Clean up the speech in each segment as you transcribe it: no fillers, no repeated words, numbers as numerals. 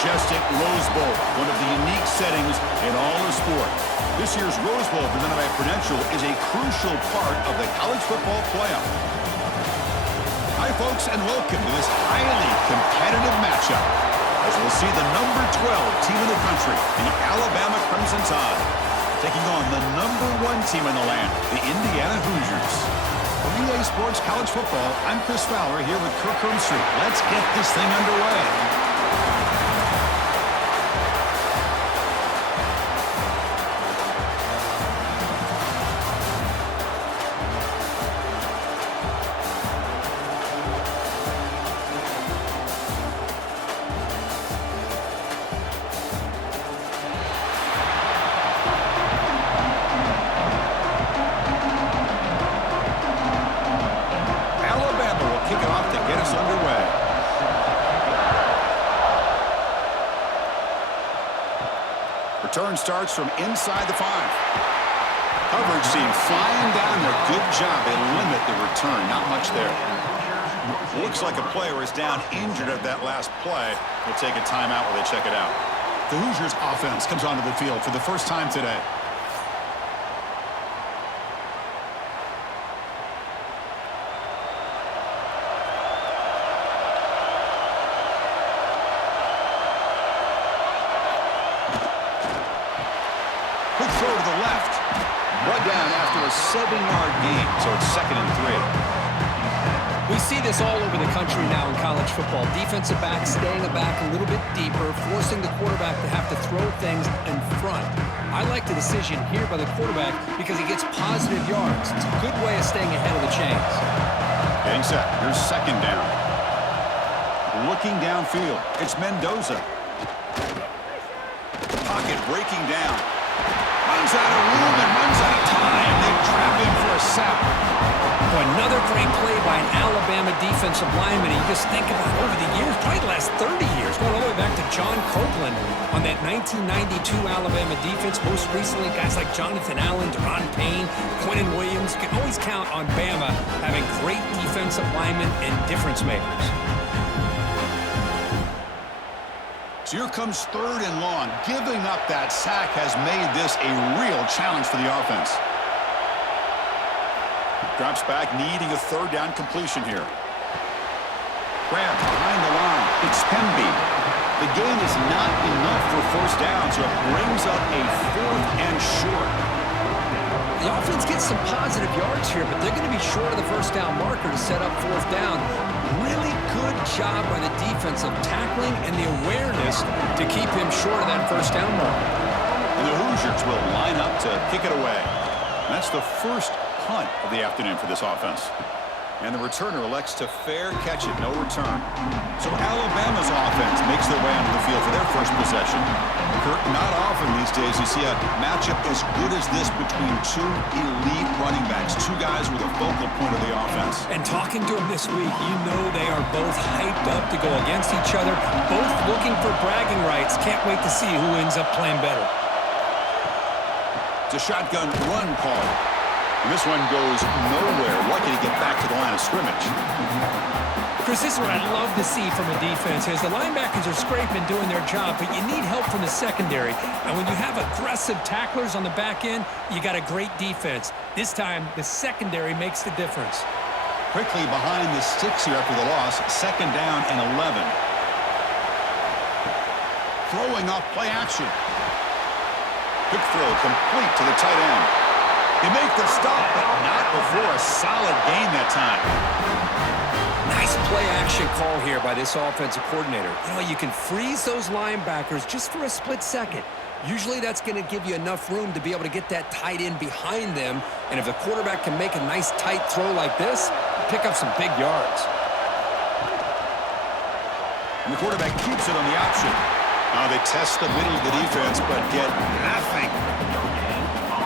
majestic Rose Bowl, one of the unique settings in all of sport. This year's Rose Bowl, presented by Prudential, is a crucial part of the college football playoff. Hi, folks, and welcome to this highly competitive matchup, as we'll see the number 12 team in the country, the Alabama Crimson Tide, taking on the number 1 team in the land, the Indiana Hoosiers. For Relay Sports College Football, I'm Chris Fowler here with Kirk Hermstreet. Let's get this thing underway. Return starts from inside the 5. Coverage team flying down there. Good job. They limit the return. Not much there. Looks like a player is down injured at that last play. We'll take a timeout while they check it out. The Hoosiers offense comes onto the field for the first time today. Quick throw to the left. Brought down after a 7-yard gain, so it's 2nd and 3. We see this all over the country now in college football. Defensive backs staying back a little bit deeper, forcing the quarterback to have to throw things in front. I like the decision here by the quarterback because he gets positive yards. It's a good way of staying ahead of the chains. Getting set. Here's 2nd down. Looking downfield. It's Mendoza. Pocket breaking down. Runs out of room and runs out of time. They trap him for a sack. Another great play by an Alabama defensive lineman. You just think about over the years, probably the last 30 years, going all the way back to John Copeland on that 1992 Alabama defense. Most recently, guys like Jonathan Allen, Deron Payne, Quentin Williams. You can always count on Bama having great defensive linemen and difference makers. So here comes 3rd and long. Giving up that sack has made this a real challenge for the offense. Drops back, needing a 3rd down completion here. Grab behind the line. It's Pemby. The gain is not enough for 1st down, so it brings up a 4th and short. The offense gets some positive yards here, but they're going to be short of the 1st down marker to set up 4th down. Really good job by the defense of tackling and the awareness to keep him short of that 1st down marker. And the Hoosiers will line up to kick it away. And that's the first punt of the afternoon for this offense. And the returner elects to fair catch it, no return. So Alabama's offense makes their way onto the field for their first possession. Kirk, not often these days you see a matchup as good as this between 2 elite running backs, 2 guys with a focal point of the offense. And talking to them this week, you know they are both hyped up to go against each other, both looking for bragging rights. Can't wait to see who ends up playing better. It's a shotgun run call. And this one goes nowhere. Lucky to get back to the line of scrimmage. Chris, this is what I love to see from a defense is the linebackers are scraping, doing their job, but you need help from the secondary. And when you have aggressive tacklers on the back end, you got a great defense. This time, the secondary makes the difference. Quickly behind the sticks here after the loss. 2nd down and 11. Throwing off play action. Quick throw complete to the tight end. They make the stop, but not before a solid gain that time. Nice play-action call here by this offensive coordinator. You know, you can freeze those linebackers just for a split second. Usually that's going to give you enough room to be able to get that tight end behind them. And if the quarterback can make a nice tight throw like this, pick up some big yards. And the quarterback keeps it on the option. Now they test the middle of the defense, but get nothing.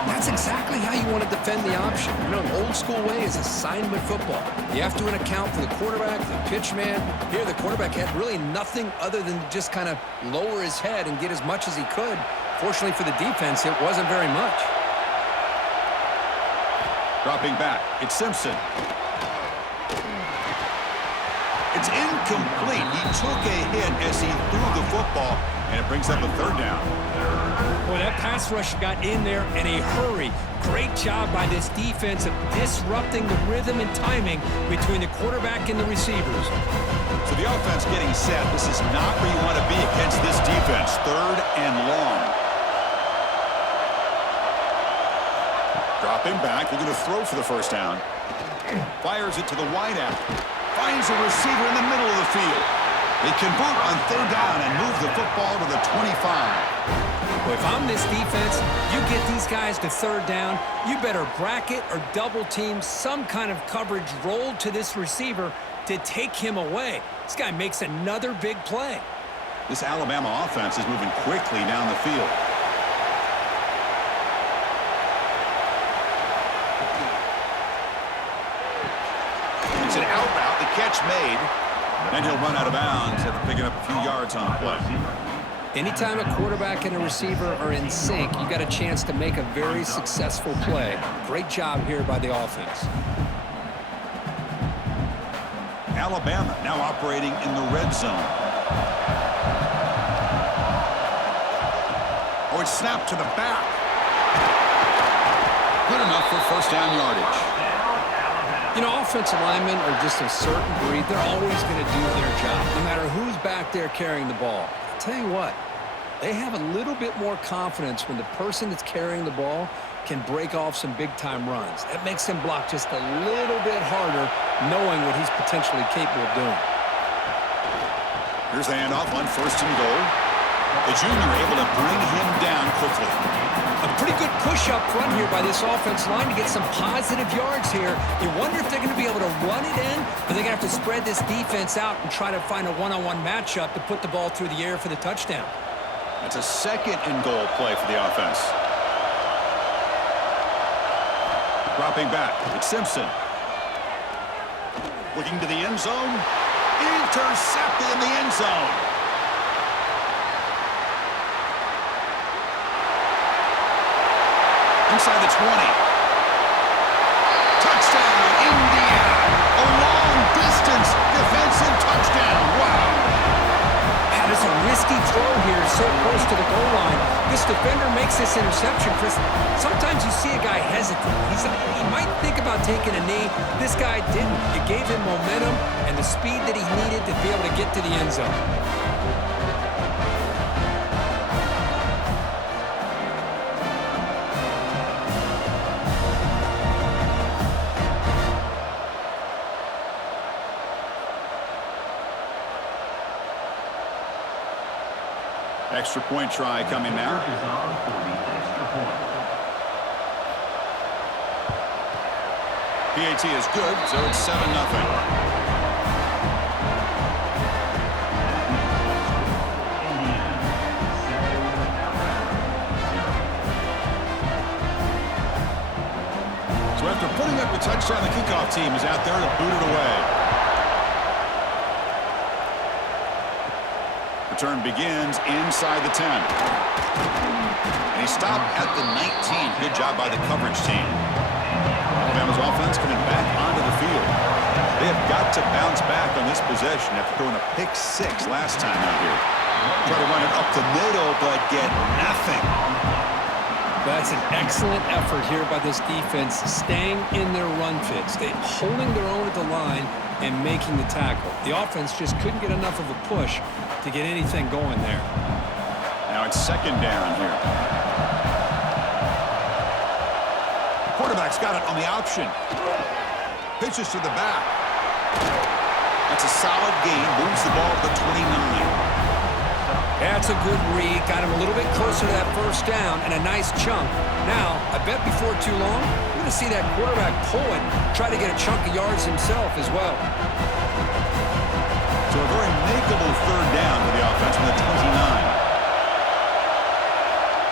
That's exactly how you want to defend the option. You know, an old-school way is assignment football. You have to account for the quarterback, the pitch man. Here, the quarterback had really nothing other than just kind of lower his head and get as much as he could. Fortunately for the defense, it wasn't very much. Dropping back, it's Simpson. It's It's incomplete. He took a hit as he threw the football, and it brings up a third down. Boy, that pass rush got in there in a hurry. Great job by this defense of disrupting the rhythm and timing between the quarterback and the receivers. So the offense getting set. This is not where you want to be against this defense. Third and long. Dropping back. They're going to throw for the first down. Fires it to the wideout. Finds a receiver in the middle of the field. They convert on third down and move the football to the 25. Well, if I'm this defense, you get these guys to third down, you better bracket or double team some kind of coverage rolled to this receiver to take him away. This guy makes another big play. This Alabama offense is moving quickly down the field. It's an out route. The catch made. Then he'll run out of bounds after picking up a few yards on the play. Anytime a quarterback and a receiver are in sync, you got a chance to make a very successful play. Great job here by the offense. Alabama now operating in the red zone. Oh, it's snapped to the back. Good enough for first down yardage. You know, offensive linemen are just a certain breed. They're always going to do their job, no matter who's back there carrying the ball. I'll tell you what, they have a little bit more confidence when the person that's carrying the ball can break off some big-time runs. That makes them block just a little bit harder, knowing what he's potentially capable of doing. Here's the handoff on first and goal. The junior able to bring him down quickly. A pretty good push up front here by this offensive line to get some positive yards here. You wonder if they're going to be able to run it in, or they're going to have to spread this defense out and try to find a one-on-one matchup to put the ball through the air for the touchdown. That's a second and goal play for the offense. Dropping back, it's Simpson. Looking to the end zone. Intercepted in the end zone. Inside the 20. Touchdown, Indiana. A long-distance defensive touchdown. Wow. That is a risky throw here, so close to the goal line. This defender makes this interception, Chris. Sometimes you see a guy hesitate. He might think about taking a knee. This guy didn't. It gave him momentum and the speed that he needed to be able to get to the end zone. Extra point try coming now. PAT is good, so it's 7-0. So after putting up the touchdown, the kickoff team is out there to boot it away. Return begins inside the 10. And he stopped at the 19. Good job by the coverage team. Alabama's offense coming back onto the field. They have got to bounce back on this possession after throwing a pick six last time out here. Try to run it up the middle, but get nothing. That's an excellent effort here by this defense, staying in their run fits. They're holding their own at the line and making the tackle. The offense just couldn't get enough of a push to get anything going there. Now it's second down here. Quarterback's got it on the option. Pitches to the back. That's a solid gain. Moves the ball to the 29. That's a good read. Got him a little bit closer to that first down and a nice chunk. Now, I bet before too long, we're going to see that quarterback pull it, try to get a chunk of yards himself as well. So a very makeable third down for the offense from the 29.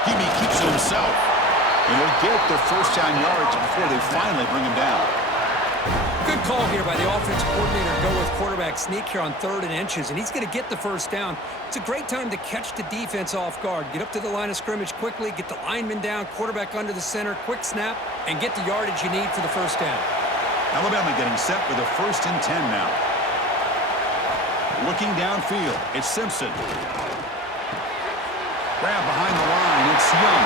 Hebe keeps it himself. And he'll get the first down yards before they finally bring him down. Good call here by the offensive coordinator. Go with quarterback sneak here on 3rd and inches, and he's going to get the first down. It's a great time to catch the defense off guard. Get up to the line of scrimmage quickly, get the lineman down, quarterback under the center, quick snap, and get the yardage you need for the first down. Alabama getting set for the 1st and 10 now. Looking downfield, it's Simpson. Grab behind the line, it's Young.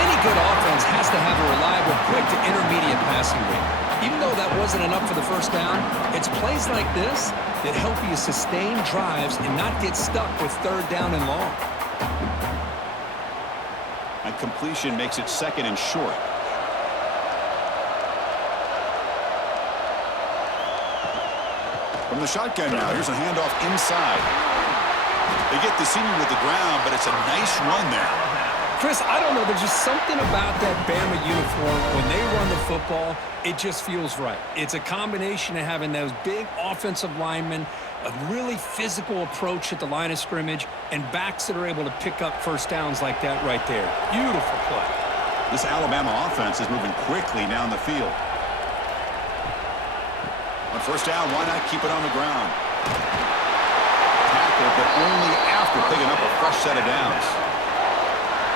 Any good offense has to have a reliable, quick to intermediate passing game. Even though that wasn't enough for the first down, it's plays like this that help you sustain drives and not get stuck with third down and long. And completion makes it second and short. From the shotgun now, here's a handoff inside. They get the senior with the ground, but it's a nice run there. Chris, I don't know. There's just something about that Bama uniform. When they run the football, it just feels right. It's a combination of having those big offensive linemen, a really physical approach at the line of scrimmage, and backs that are able to pick up first downs like that right there. Beautiful play. This Alabama offense is moving quickly down the field. On first down, why not keep it on the ground? Tackle, but only after picking up a fresh set of downs.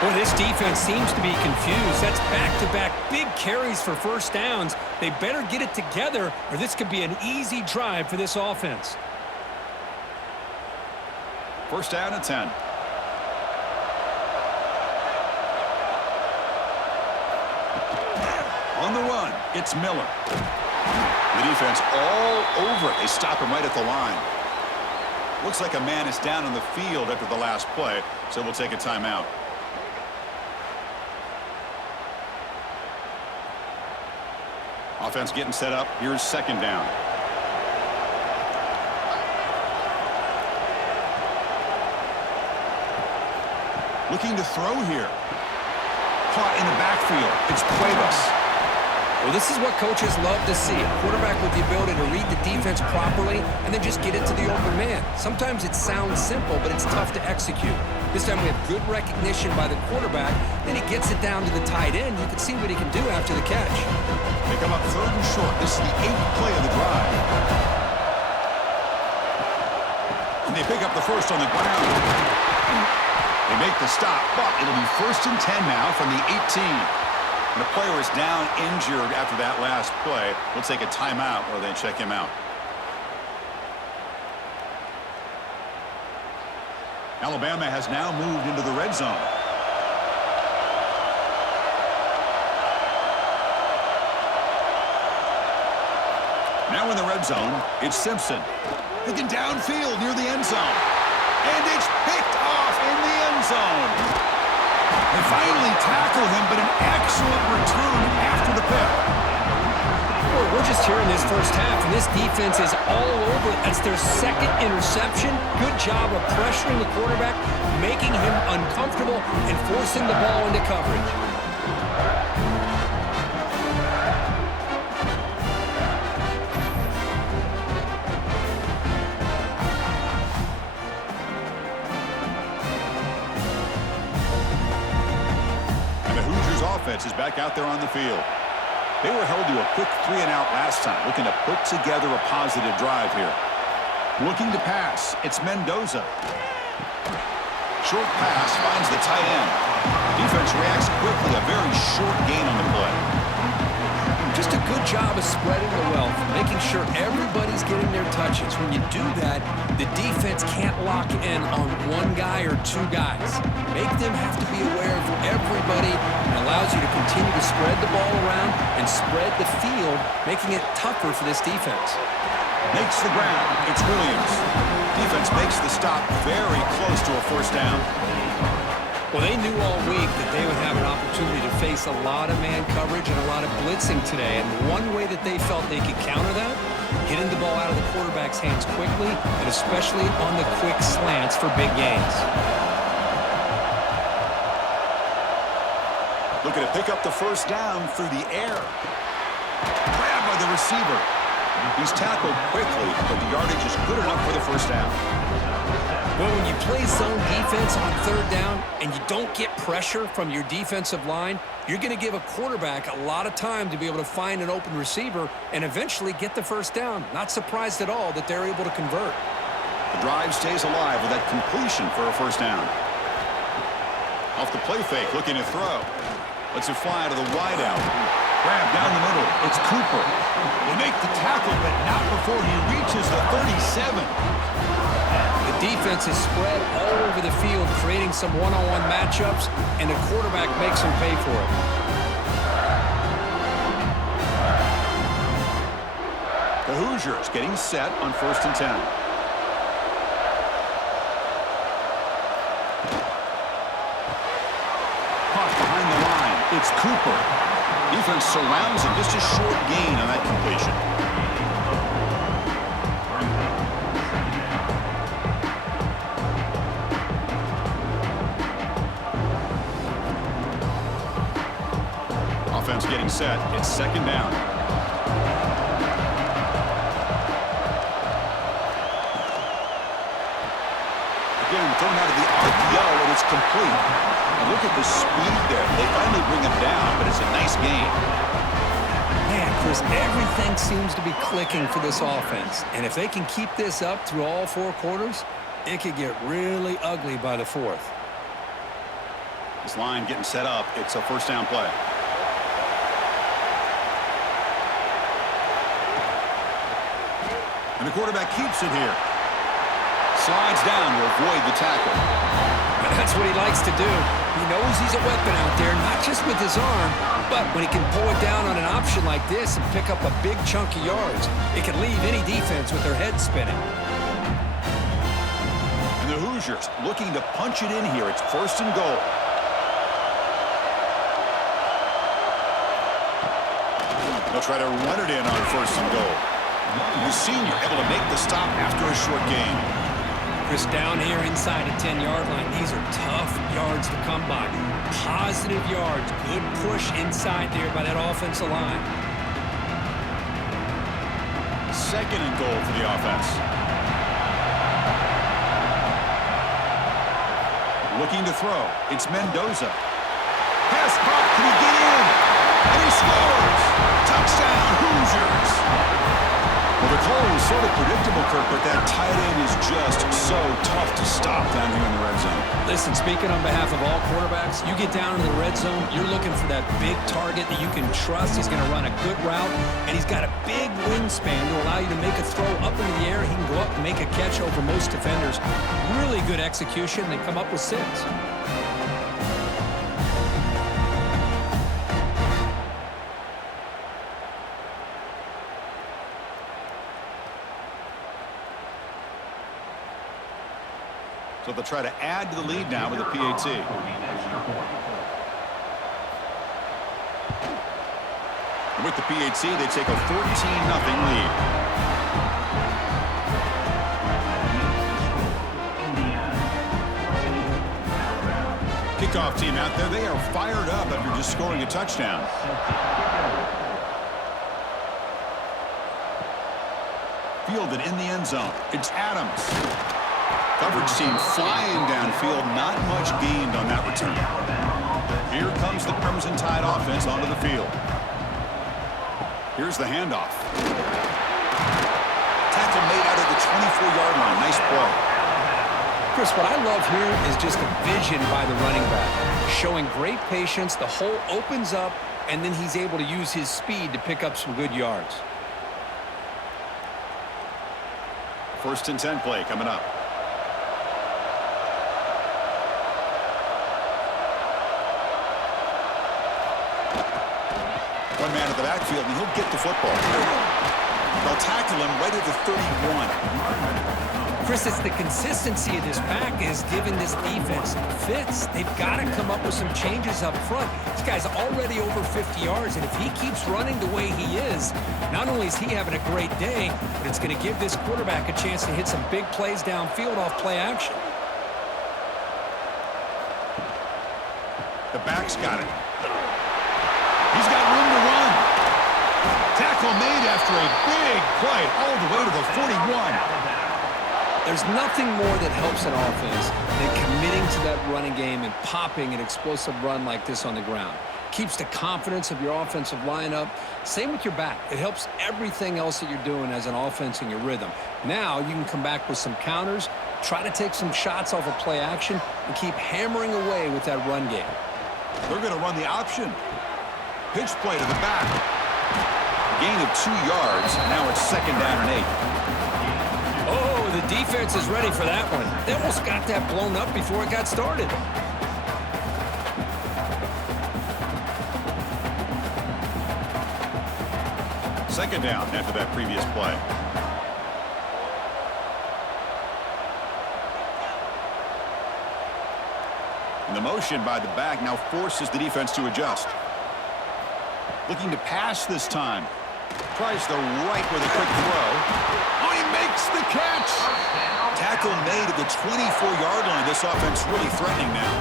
Boy, this defense seems to be confused. That's back-to-back big carries for first downs. They better get it together, or this could be an easy drive for this offense. First down and 10. On the run, it's Miller. The defense all over it. They stop him right at the line. Looks like a man is down on the field after the last play, so we'll take a timeout. Offense getting set up. Here's second down. Looking to throw here. Caught in the backfield. It's Cuevas. Well, this is what coaches love to see. A quarterback with the ability to read the defense properly and then just get it to the open man. Sometimes it sounds simple, but it's tough to execute. This time we have good recognition by the quarterback. Then he gets it down to the tight end. You can see what he can do after the catch. They come up third and short. This is the 8th play of the drive. And they pick up the first on the ground. They make the stop, but it'll be first and 10 now from the 18. And the player is down injured after that last play. We'll take a timeout while they check him out. Alabama has now moved into the red zone. Now in the red zone, it's Simpson. Looking downfield near the end zone. And it's picked off in the end zone. They finally tackle him, but an excellent return after the pick. Well, we're just here in this first half, and this defense is all over. That's their second interception. Good job of pressuring the quarterback, making him uncomfortable, and forcing the ball into coverage. Is back out there on the field. They were held to a quick 3-and-out last time, looking to put together a positive drive here. Looking to pass, it's Mendoza. Short pass finds the tight end. Defense reacts quickly, a very short gain on the play. Just a good job of spreading the wealth, making sure everybody's getting their touches. When you do that, the defense can't lock in on one guy or two guys. Make them have to be aware of everybody, and allows you to continue to spread the ball around and spread the field, making it tougher for this defense. Makes the ground. It's Williams. Defense makes the stop very close to a first down. Well, they knew all week that they would have an opportunity to face a lot of man coverage and a lot of blitzing today. And one way that they felt they could counter that, getting the ball out of the quarterback's hands quickly, and especially on the quick slants for big gains. Looking to pick up the first down through the air. Grab by the receiver. He's tackled quickly, but the yardage is good enough for the first down. Well, when you play zone defense on third down and you don't get pressure from your defensive line, you're going to give a quarterback a lot of time to be able to find an open receiver and eventually get the first down. Not surprised at all that they're able to convert. The drive stays alive with that completion for a first down. Off the play fake, looking to throw. Lets it fly to the wideout. Grab down the middle. It's Cooper. He make the tackle, but not before he reaches the 37. The defense is spread all over the field, creating some one-on-one matchups, and the quarterback makes him pay for it. The Hoosiers getting set on 1st and 10. Caught behind the line. It's Cooper. Defense surrounds him. Just a short gain on that completion. Offense getting set. It's 2nd down. Again, thrown out of the RPO, and it's complete. And look at the speed there. They finally bring him down, but it's a nice game. Man, Chris, everything seems to be clicking for this offense. And if they can keep this up through all 4 quarters, it could get really ugly by the 4th. This line getting set up. It's a 1st down play. And the quarterback keeps it here. Slides down to avoid the tackle. That's what he likes to do. He knows he's a weapon out there, not just with his arm, but when he can pull it down on an option like this and pick up a big chunk of yards, it can leave any defense with their head spinning. And the Hoosiers looking to punch it in here. It's 1st and goal. They'll try to run it in on 1st and goal. The senior able to make the stop after a short gain. Chris, down here inside the 10-yard line, these are tough yards to come by. Positive yards, good push inside there by that offensive line. 2nd and goal for the offense. Looking to throw. It's Mendoza. Pass caught. Can he get in? And he scores! Touchdown, Hoosiers! Well, the call was sort of predictable, Kirk, but that tight end is just so tough to stop down here in the red zone. Listen, speaking on behalf of all quarterbacks, you get down in the red zone, you're looking for that big target that you can trust. He's going to run a good route, and he's got a big wingspan to allow you to make a throw up into the air. He can go up and make a catch over most defenders. Really good execution. They come up with 6. So they'll try to add to the lead now with a PAT. And with the PAT, they take a 14-0 lead. Kickoff team out there, they are fired up after just scoring a touchdown. Fielded in the end zone. It's Adams. Coverage team flying downfield. Not much gained on that return. Here comes the Crimson Tide offense onto the field. Here's the handoff. Tackle made out of the 24-yard line. Nice play. Chris, what I love here is just the vision by the running back. Showing great patience. The hole opens up, and then he's able to use his speed to pick up some good yards. 1st and 10 play coming up. One man at the backfield, and he'll get the football. They'll tackle him right at the 31. Chris, it's the consistency of this pack is giving this defense fits. They've got to come up with some changes up front. This guy's already over 50 yards, and if he keeps running the way he is, not only is he having a great day, but it's going to give this quarterback a chance to hit some big plays downfield off play action. The back's got it. He's got room to run. Tackle made after a big play all the way to the 41. There's nothing more that helps an offense than committing to that running game and popping an explosive run like this on the ground. Keeps the confidence of your offensive lineup. Same with your back. It helps everything else that you're doing as an offense in your rhythm. Now you can come back with some counters, try to take some shots off of play action, and keep hammering away with that run game. They're going to run the option. Pitch play to the back. Gain of 2 yards. Now it's 2nd down and 8. Oh, the defense is ready for that one. They almost got that blown up before it got started. Second down after that previous play. And the motion by the back now forces the defense to adjust. Looking to pass this time. Tries the right with a quick throw. Oh, he makes the catch. Tackle made at the 24-yard line. This offense really threatening now.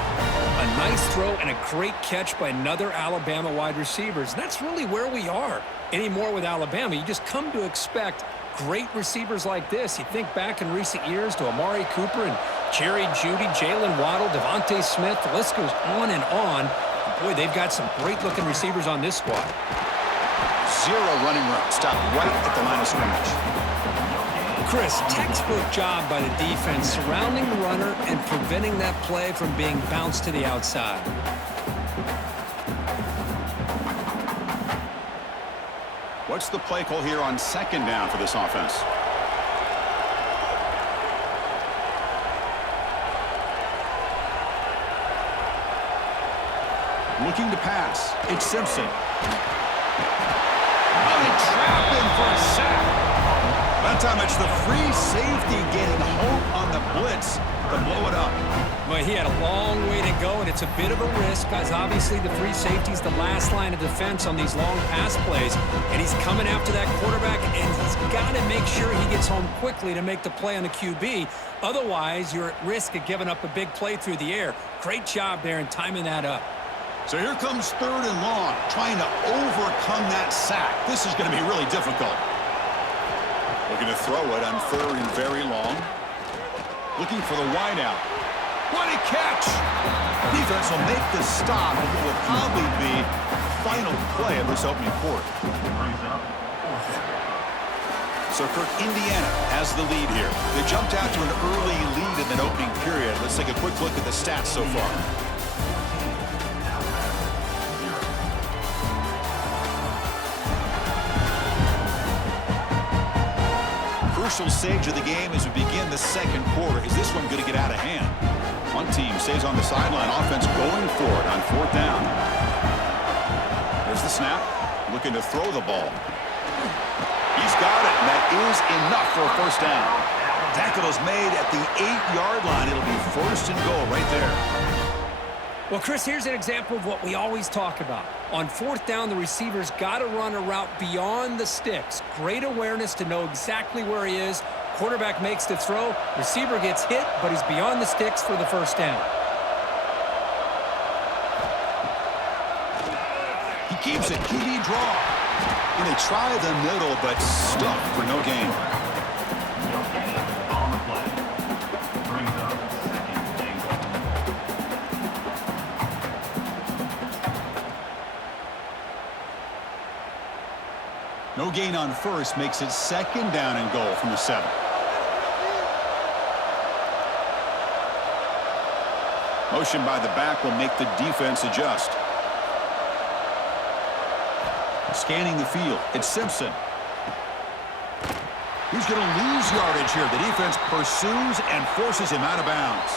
A nice throw and a great catch by another Alabama wide receivers. And that's really where we are anymore with Alabama. You just come to expect great receivers like this. You think back in recent years to Amari Cooper and Jerry Jeudy, Jalen Waddle, Devontae Smith. The list goes on and on. Boy, they've got some great-looking receivers on this squad. 0 running room. Stopped right at the line of scrimmage. Chris, textbook job by the defense surrounding the runner and preventing that play from being bounced to the outside. What's the play call here on 2nd down for this offense? Looking to pass. It's Simpson. Oh, they trap him for a sack. That time it's the free safety getting home on the blitz to blow it up. But he had a long way to go, and it's a bit of a risk because obviously the free safety's the last line of defense on these long pass plays, and he's coming after that quarterback, and he's got to make sure he gets home quickly to make the play on the QB. Otherwise, you're at risk of giving up a big play through the air. Great job there in timing that up. So here comes 3rd and long, trying to overcome that sack. This is going to be really difficult. Looking to throw it on 3rd and very long. Looking for the wideout. What a catch! Defense will make the stop, and it will probably be the final play of this opening quarter. So Kirk, Indiana has the lead here. They jumped out to an early lead in that opening period. Let's take a quick look at the stats so far. Crucial stage of the game as we begin the 2nd quarter. Is this one going to get out of hand? One team stays on the sideline. Offense going for it on 4th down. There's the snap. Looking to throw the ball. He's got it. And that is enough for a 1st down. Tackle is made at the 8-yard line. It'll be 1st and goal right there. Well, Chris, here's an example of what we always talk about. On 4th down, the receiver's got to run a route beyond the sticks. Great awareness to know exactly where he is. Quarterback makes the throw. Receiver gets hit, but he's beyond the sticks for the 1st down. He keeps it. QB draw. And they try the middle, but stuffed for no gain. No gain on 1st makes it 2nd down and goal from the 7. Motion by the back will make the defense adjust. Scanning the field, it's Simpson. He's going to lose yardage here. The defense pursues and forces him out of bounds.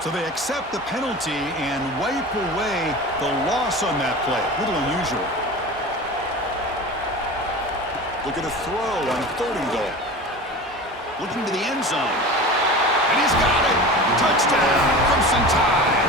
So they accept the penalty and wipe away the loss on that play. A little unusual. Looking to throw on 3rd and goal. Looking to the end zone. And he's got it. Touchdown, Crimson Tide.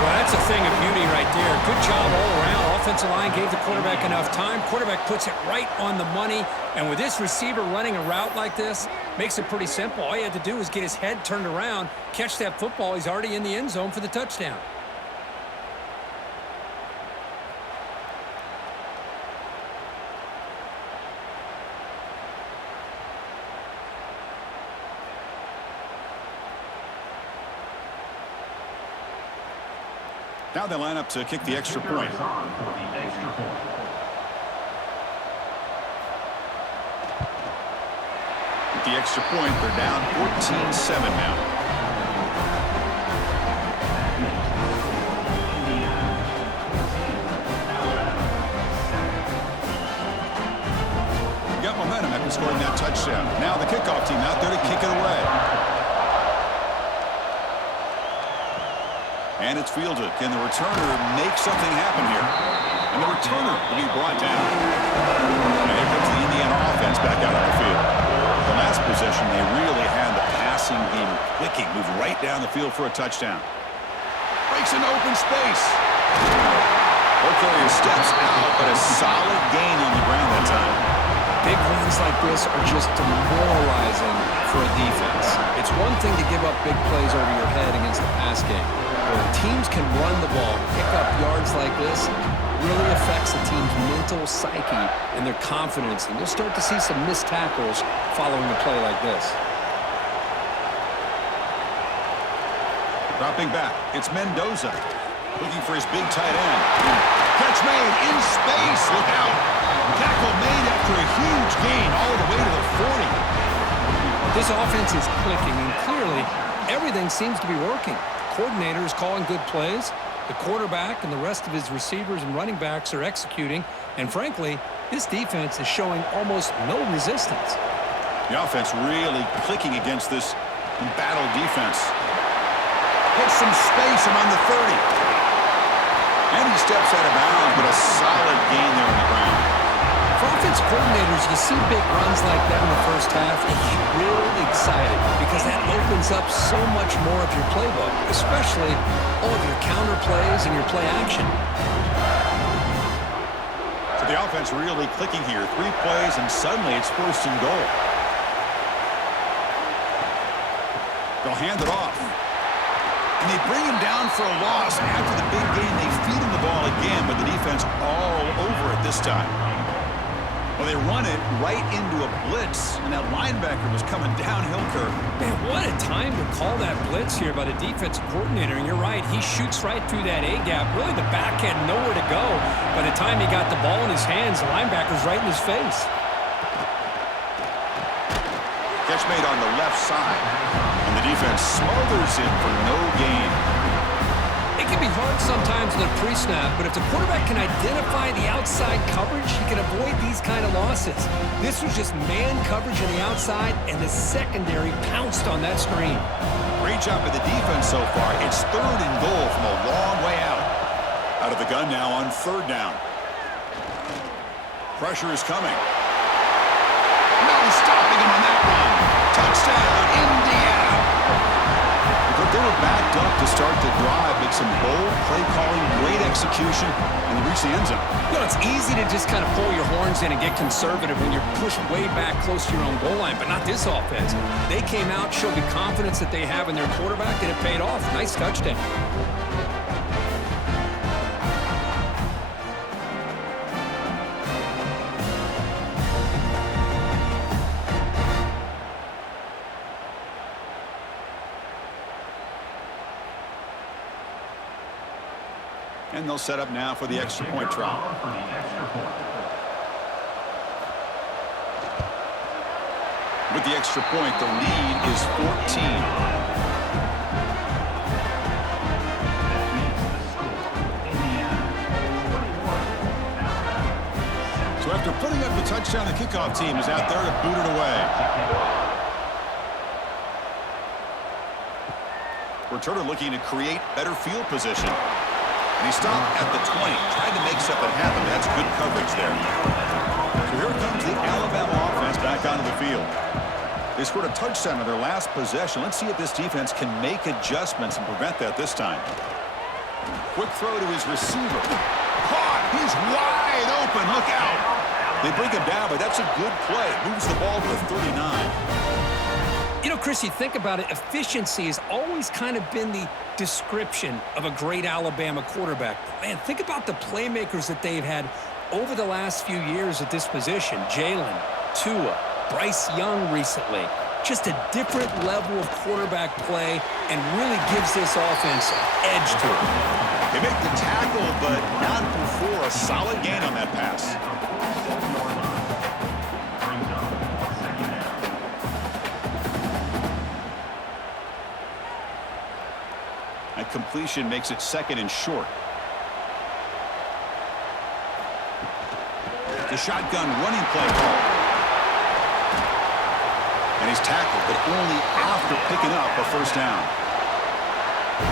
Well, that's a thing of beauty right there. Good job all around. Offensive line gave the quarterback enough time. Quarterback puts it right on the money. And with this receiver running a route like this, makes it pretty simple. All you had to do was get his head turned around, catch that football. He's already in the end zone for the touchdown. Now they line up to kick the extra point. With the extra point, they're down 14-7 now. touchdown. Now the kickoff team out there to kick it away. And it's fielded. Can the returner make something happen here? And the returner will be brought down. And here comes the Indiana offense back out on the field. The last possession, they really had the passing game clicking. Moved right down the field for a touchdown. Breaks into open space. Ball carrier steps out, but a solid gain on the ground that time. Big runs like this are just demoralizing for a defense. It's one thing to give up big plays over your head against the pass game. When teams can run the ball, pick up yards like this, really affects the team's mental psyche and their confidence. And you'll start to see some missed tackles following a play like this. Dropping back, it's Mendoza. Looking for his big tight end. Catch made in space. Look out. Tackle made after a huge gain all the way to the 40. This offense is clicking, and clearly everything seems to be working. The coordinator is calling good plays. The quarterback and the rest of his receivers and running backs are executing. And frankly, this defense is showing almost no resistance. The offense really clicking against this embattled defense. Hits some space around the 30. And he steps out of bounds, but a solid gain there on the ground. For offense coordinators, you see big runs like that in the first half, and you get real excited because that opens up so much more of your playbook, especially all of your counter plays and your play action. So the offense really clicking here. 3 plays, and suddenly it's 1st and goal. They'll hand it off. And they bring him down for a loss. After the big game, they feed him the ball again, but the defense all over it this time. Well, they run it right into a blitz, and that linebacker was coming downhill curve. Man, what a time to call that blitz here by the defensive coordinator. And you're right, he shoots right through that A-gap. Really, the back had nowhere to go. By the time he got the ball in his hands, the linebacker's right in his face. Catch made on the left side. And the defense smothers it for no gain. It can be hard sometimes in a pre-snap, but if the quarterback can identify the outside coverage, he can avoid these kind of losses. This was just man coverage on the outside, and the secondary pounced on that screen. Great job by the defense so far. It's 3rd and goal from a long way out. Out of the gun now on 3rd down. Pressure is coming. No stopping him on that run. Touchdown, Indiana. But they were backed up to start the drive. Make some bold play calling, great execution, and they reach the end zone. You know, it's easy to just kind of pull your horns in and get conservative when you're pushed way back close to your own goal line, but not this offense. They came out, showed the confidence that they have in their quarterback, and it paid off. Nice touchdown. And they'll set up now for the extra point try. With the extra point, the lead is 14. So after putting up the touchdown, the kickoff team is out there to boot it away. Returner looking to create better field position. And he stopped at the 20, trying to make something happen. That's good coverage there. So here comes the Alabama offense back onto the field. They scored a touchdown on their last possession. Let's see if this defense can make adjustments and prevent that this time. Quick throw to his receiver. Caught! He's wide open. Look out! They bring him down, but that's a good play. Moves the ball to the 39. You know, Chris, you think about it, efficiency has always kind of been the description of a great Alabama quarterback. But man, think about the playmakers that they've had over the last few years at this position. Jalen, Tua, Bryce Young recently. Just a different level of quarterback play and really gives this offense edge to it. They make the tackle, but not before a solid gain on that pass. That completion makes it 2nd and short. The shotgun running play call. And he's tackled, but only after picking up a first down.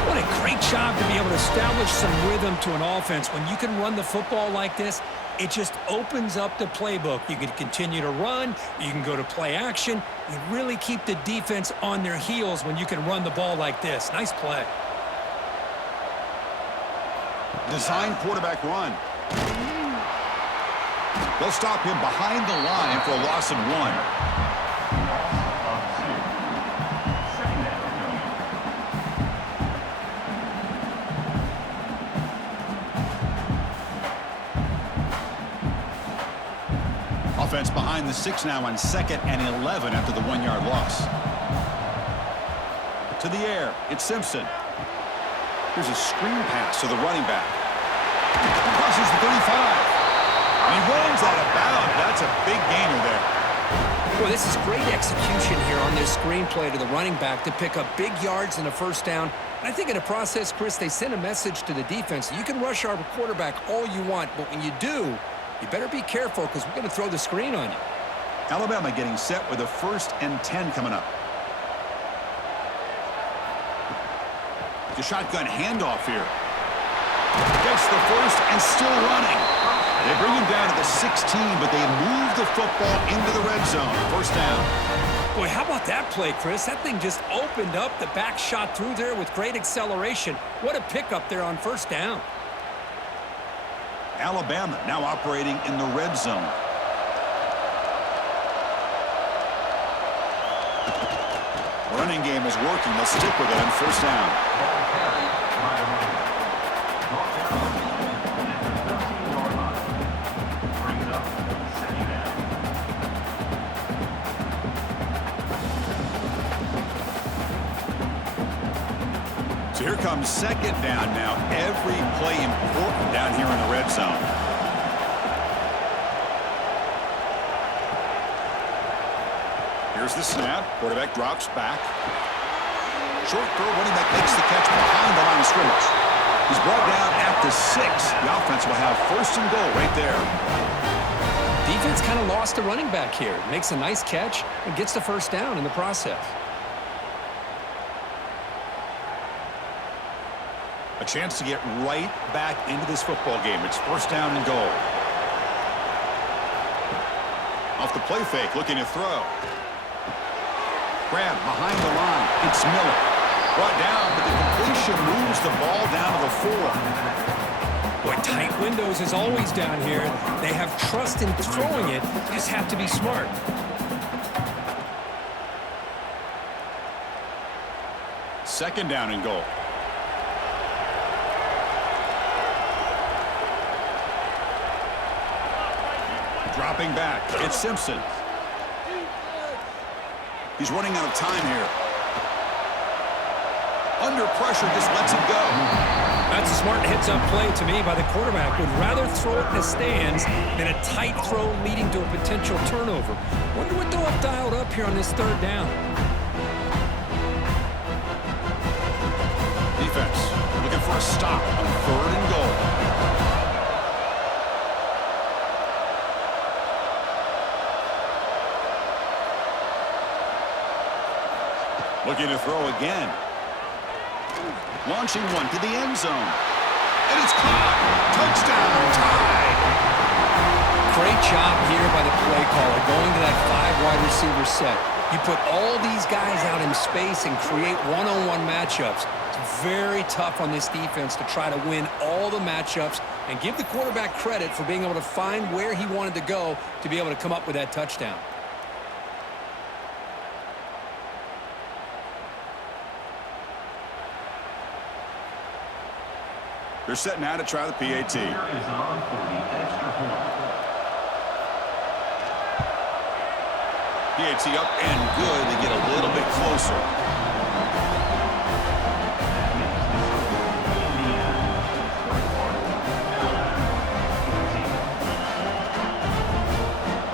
What a great job to be able to establish some rhythm to an offense. When you can run the football like this, it just opens up the playbook. You can continue to run. You can go to play action. You really keep the defense on their heels when you can run the ball like this. Nice play. Design quarterback run. They'll stop him behind the line for a loss of 1. Offense behind the 6 now on 2nd and 11 after the 1-yard loss. To the air, it's Simpson. Here's a screen pass to the running back. Crosses the 35. And he runs out of bounds. That's a big gainer there. Well, this is great execution here on this screen play to the running back to pick up big yards and a first down. And I think in the process, Chris, they sent a message to the defense. You can rush our quarterback all you want, but when you do, you better be careful because we're going to throw the screen on you. Alabama getting set with a 1st and 10 coming up. The shotgun handoff here. Gets the first and still running. They bring him down to the 16, but they move the football into the red zone. First down. Boy, how about that play, Chris? That thing just opened up. The back shot through there with great acceleration. What a pickup there on first down. Alabama now operating in the red zone. Running game is working. They'll stick with it on first down. So here comes 2nd down now. Every play important down here in the red zone. Here's the snap. Quarterback drops back. Short throw. Running back makes the catch behind the line of scrimmage. He's brought down at the 6. The offense will have 1st and goal right there. Defense kind of lost a running back here. Makes a nice catch and gets the first down in the process. A chance to get right back into this football game. It's 1st down and goal. Off the play fake, looking to throw. Grab behind the line. It's Miller. Brought down, but the completion moves the ball down to the 4. Boy, tight windows is always down here. They have trust in throwing it. Just have to be smart. Second down and goal. Dropping back, it's Simpson. He's running out of time here. Under pressure, just lets it go. That's a smart heads-up play to me by the quarterback. Would rather throw it in the stands than a tight throw leading to a potential turnover. Wonder what they'll have dialed up here on this 3rd down. Defense looking for a stop on 3rd and goal. Looking to throw again. Launching one to the end zone. And it's caught. Touchdown, tied. Great job here by the play caller going to that 5 wide receiver set. You put all these guys out in space and create one-on-one matchups. It's very tough on this defense to try to win all the matchups and give the quarterback credit for being able to find where he wanted to go to be able to come up with that touchdown. They're set now to try the PAT. PAT up and good. They get a little bit closer.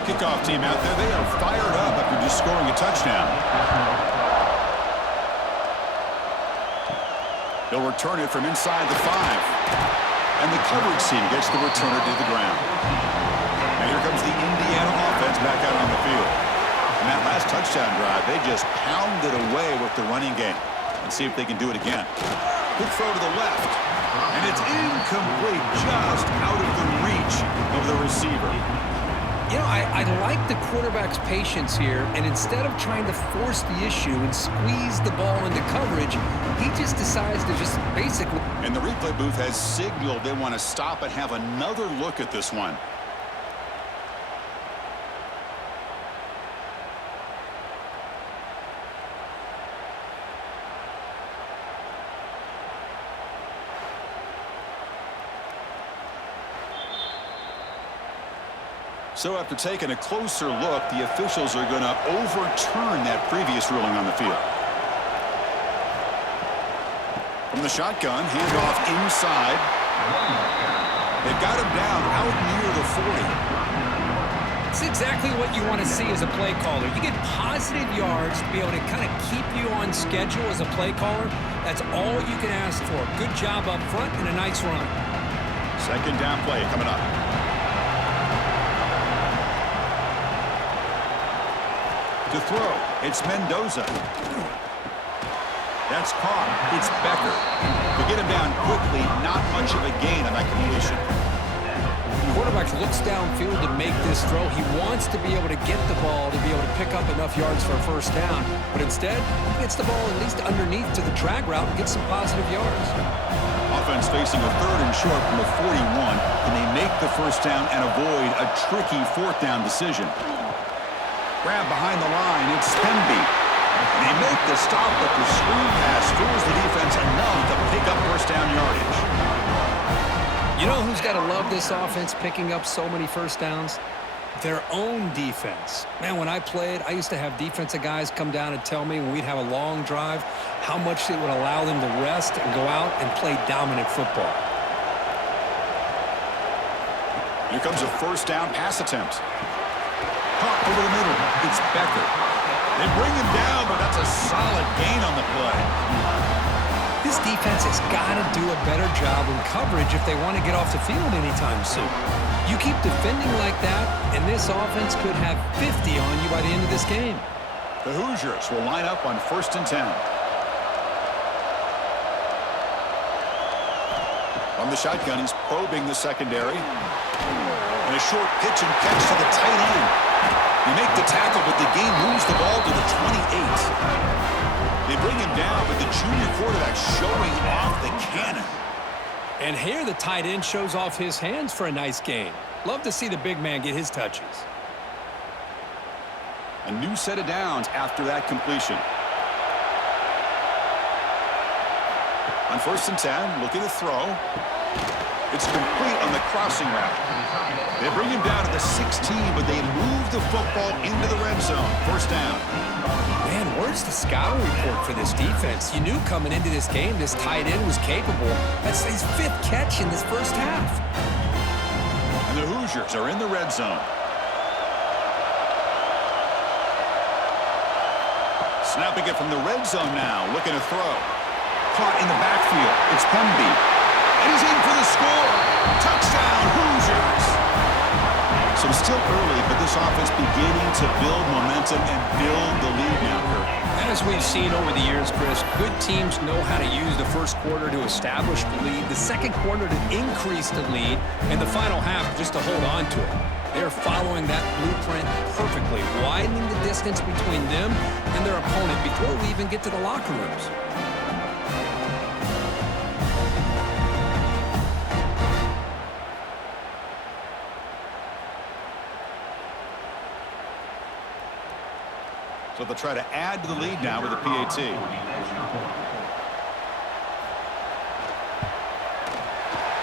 Kickoff team out there. They are fired up after just scoring a touchdown. They'll return it from inside the 5. And the coverage team gets the returner to the ground. And here comes the Indiana offense back out on the field. And that last touchdown drive, they just pounded away with the running game. Let's see if they can do it again. Good throw to the left. And it's incomplete, just out of the reach of the receiver. You know, I like the quarterback's patience here, and instead of trying to force the issue and squeeze the ball into coverage, he just decides to just basically... And the replay booth has signaled they want to stop and have another look at this one. So after taking a closer look, the officials are going to overturn that previous ruling on the field. From the shotgun, handoff inside. They've got him down out near the 40. It's exactly what you want to see as a play caller. You get positive yards to be able to kind of keep you on schedule as a play caller. That's all you can ask for. Good job up front and a nice run. Second down play coming up. To throw, it's Mendoza. That's caught. It's Becker. To get him down quickly, not much of a gain on that completion. The quarterback looks downfield to make this throw. He wants to be able to get the ball to be able to pick up enough yards for a first down, but instead, he gets the ball at least underneath to the drag route and gets some positive yards. Offense facing a third and short from the 41, and they make the first down and avoid a tricky fourth down decision. Grab behind the line, it's Spenby. They make the stop, but the screen pass fools the defense enough to pick up first down yardage. You know who's got to love this offense picking up so many first downs? Their own defense. Man, when I played, I used to have defensive guys come down and tell me when we'd have a long drive how much it would allow them to rest and go out and play dominant football. Here comes a first down pass attempt. Caught over the middle. It's Becker. They bring him down, but that's a solid gain on the play. This defense has got to do a better job in coverage if they want to get off the field anytime soon. You keep defending like that, and this offense could have 50 on you by the end of this game. The Hoosiers will line up on 1st and 10. From the shotgun, he's probing the secondary. And a short pitch and catch to the tight end. They make the tackle, but the game moves the ball to the 28. They bring him down, but the junior quarterback showing off the cannon. And here the tight end shows off his hands for a nice gain. Love to see the big man get his touches. A new set of downs after that completion. On 1st and 10, looking to throw. It's complete on the crossing route. They bring him down to the 16, but they move the football into the red zone. First down. Man, where's the scouting report for this defense? You knew coming into this game this tight end was capable. That's his 5th catch in this first half. And the Hoosiers are in the red zone. Snapping it from the red zone now, looking to throw. Caught in the backfield. It's Pemby. And he's in for the score. Touchdown, Hoosiers. So it's still early, but this offense beginning to build momentum and build the lead now, Kurt. As we've seen over the years, Chris, good teams know how to use the first quarter to establish the lead, the second quarter to increase the lead, and the final half just to hold on to it. They're following that blueprint perfectly, widening the distance between them and their opponent before we even get to the locker rooms. So they'll try to add to the lead now with a PAT.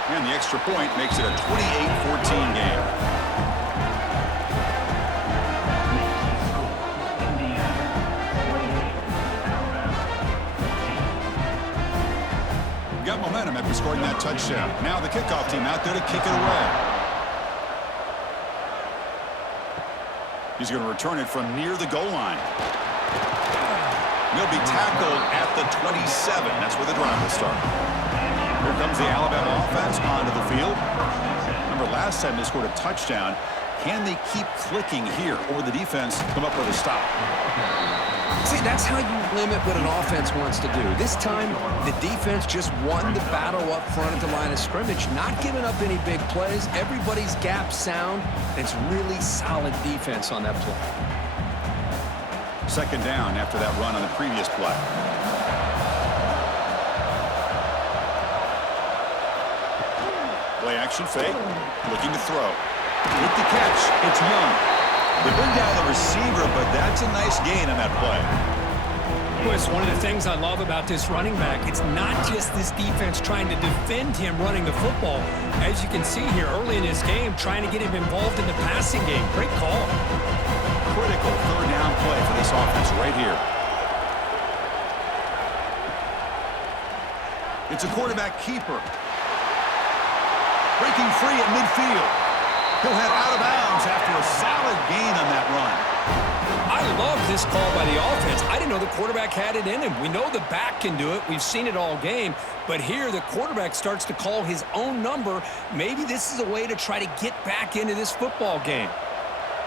And the extra point makes it a 28-14 game. Got momentum after scoring that touchdown. Now the kickoff team out there to kick it away. He's going to return it from near the goal line. He'll be tackled at the 27. That's where the drive will start. Here comes the Alabama offense onto the field. Remember, last time they scored a touchdown, Can they keep clicking here, or the defense come up with a stop? See, that's how you limit what an offense wants to do. This time, the defense just won the battle up front at the line of scrimmage, not giving up any big plays. Everybody's gap sound. It's really solid defense on that play. Second down after that run on the previous play. Play action fake, looking to throw. With the catch, it's Young. They bring down the receiver, but that's a nice gain on that play. Well, it's one of the things I love about this running back. It's not just this defense trying to defend him running the football. As you can see here early in this game, trying to get him involved in the passing game. Great call. Critical third down play for this offense right here. It's a quarterback keeper. Breaking free at midfield. He'll head out of bounds after a solid gain on that run. I love this call by the offense. I didn't know the quarterback had it in him. We know the back can do it. We've seen it all game. But here the quarterback starts to call his own number. Maybe this is a way to try to get back into this football game.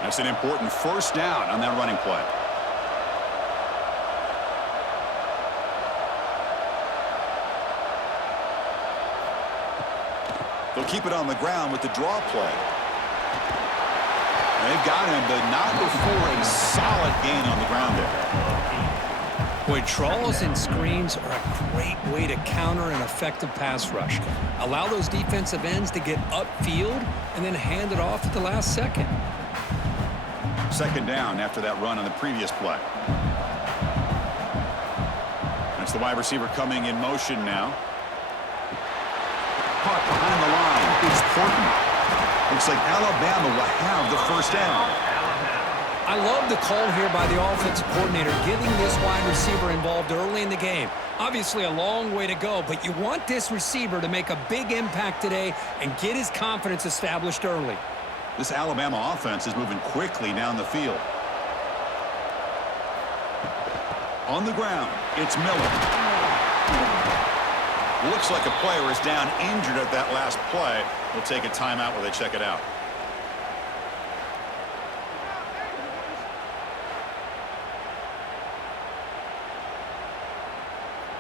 That's an important first down on that running play. They'll keep it on the ground with the draw play. They've got him, but not before a solid gain on the ground there. Boy, draws and screens are a great way to counter an effective pass rush. Allow those defensive ends to get upfield and then hand it off at the last second. Second down after that run on the previous play. That's the wide receiver coming in motion now. Caught behind the line. It's Portland. Looks like Alabama will have the first down. I love the call here by the offensive coordinator, getting this wide receiver involved early in the game. Obviously a long way to go, but you want this receiver to make a big impact today and get his confidence established early. This Alabama offense is moving quickly down the field. On the ground, it's Miller. Looks like a player is down injured at that last play. We'll take a timeout while they check it out.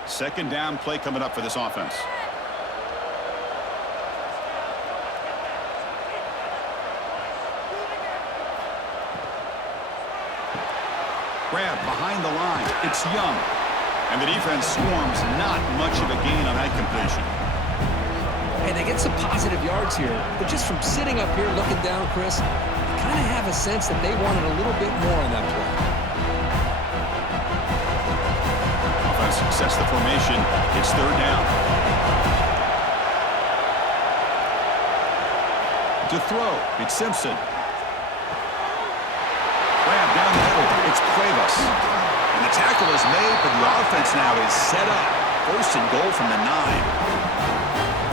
Second down play coming up for this offense. Grab behind the line. It's Young. And the defense swarms, not much of a gain on that completion. Hey, they get some positive yards here, but just from sitting up here looking down, Chris, you kind of have a sense that they wanted a little bit more on that play. Offense sets the formation. It's third down. To throw, it's Simpson. Grab down the middle. It's Cuevas. And the tackle is made, but the offense now is set up. First and goal from the 9.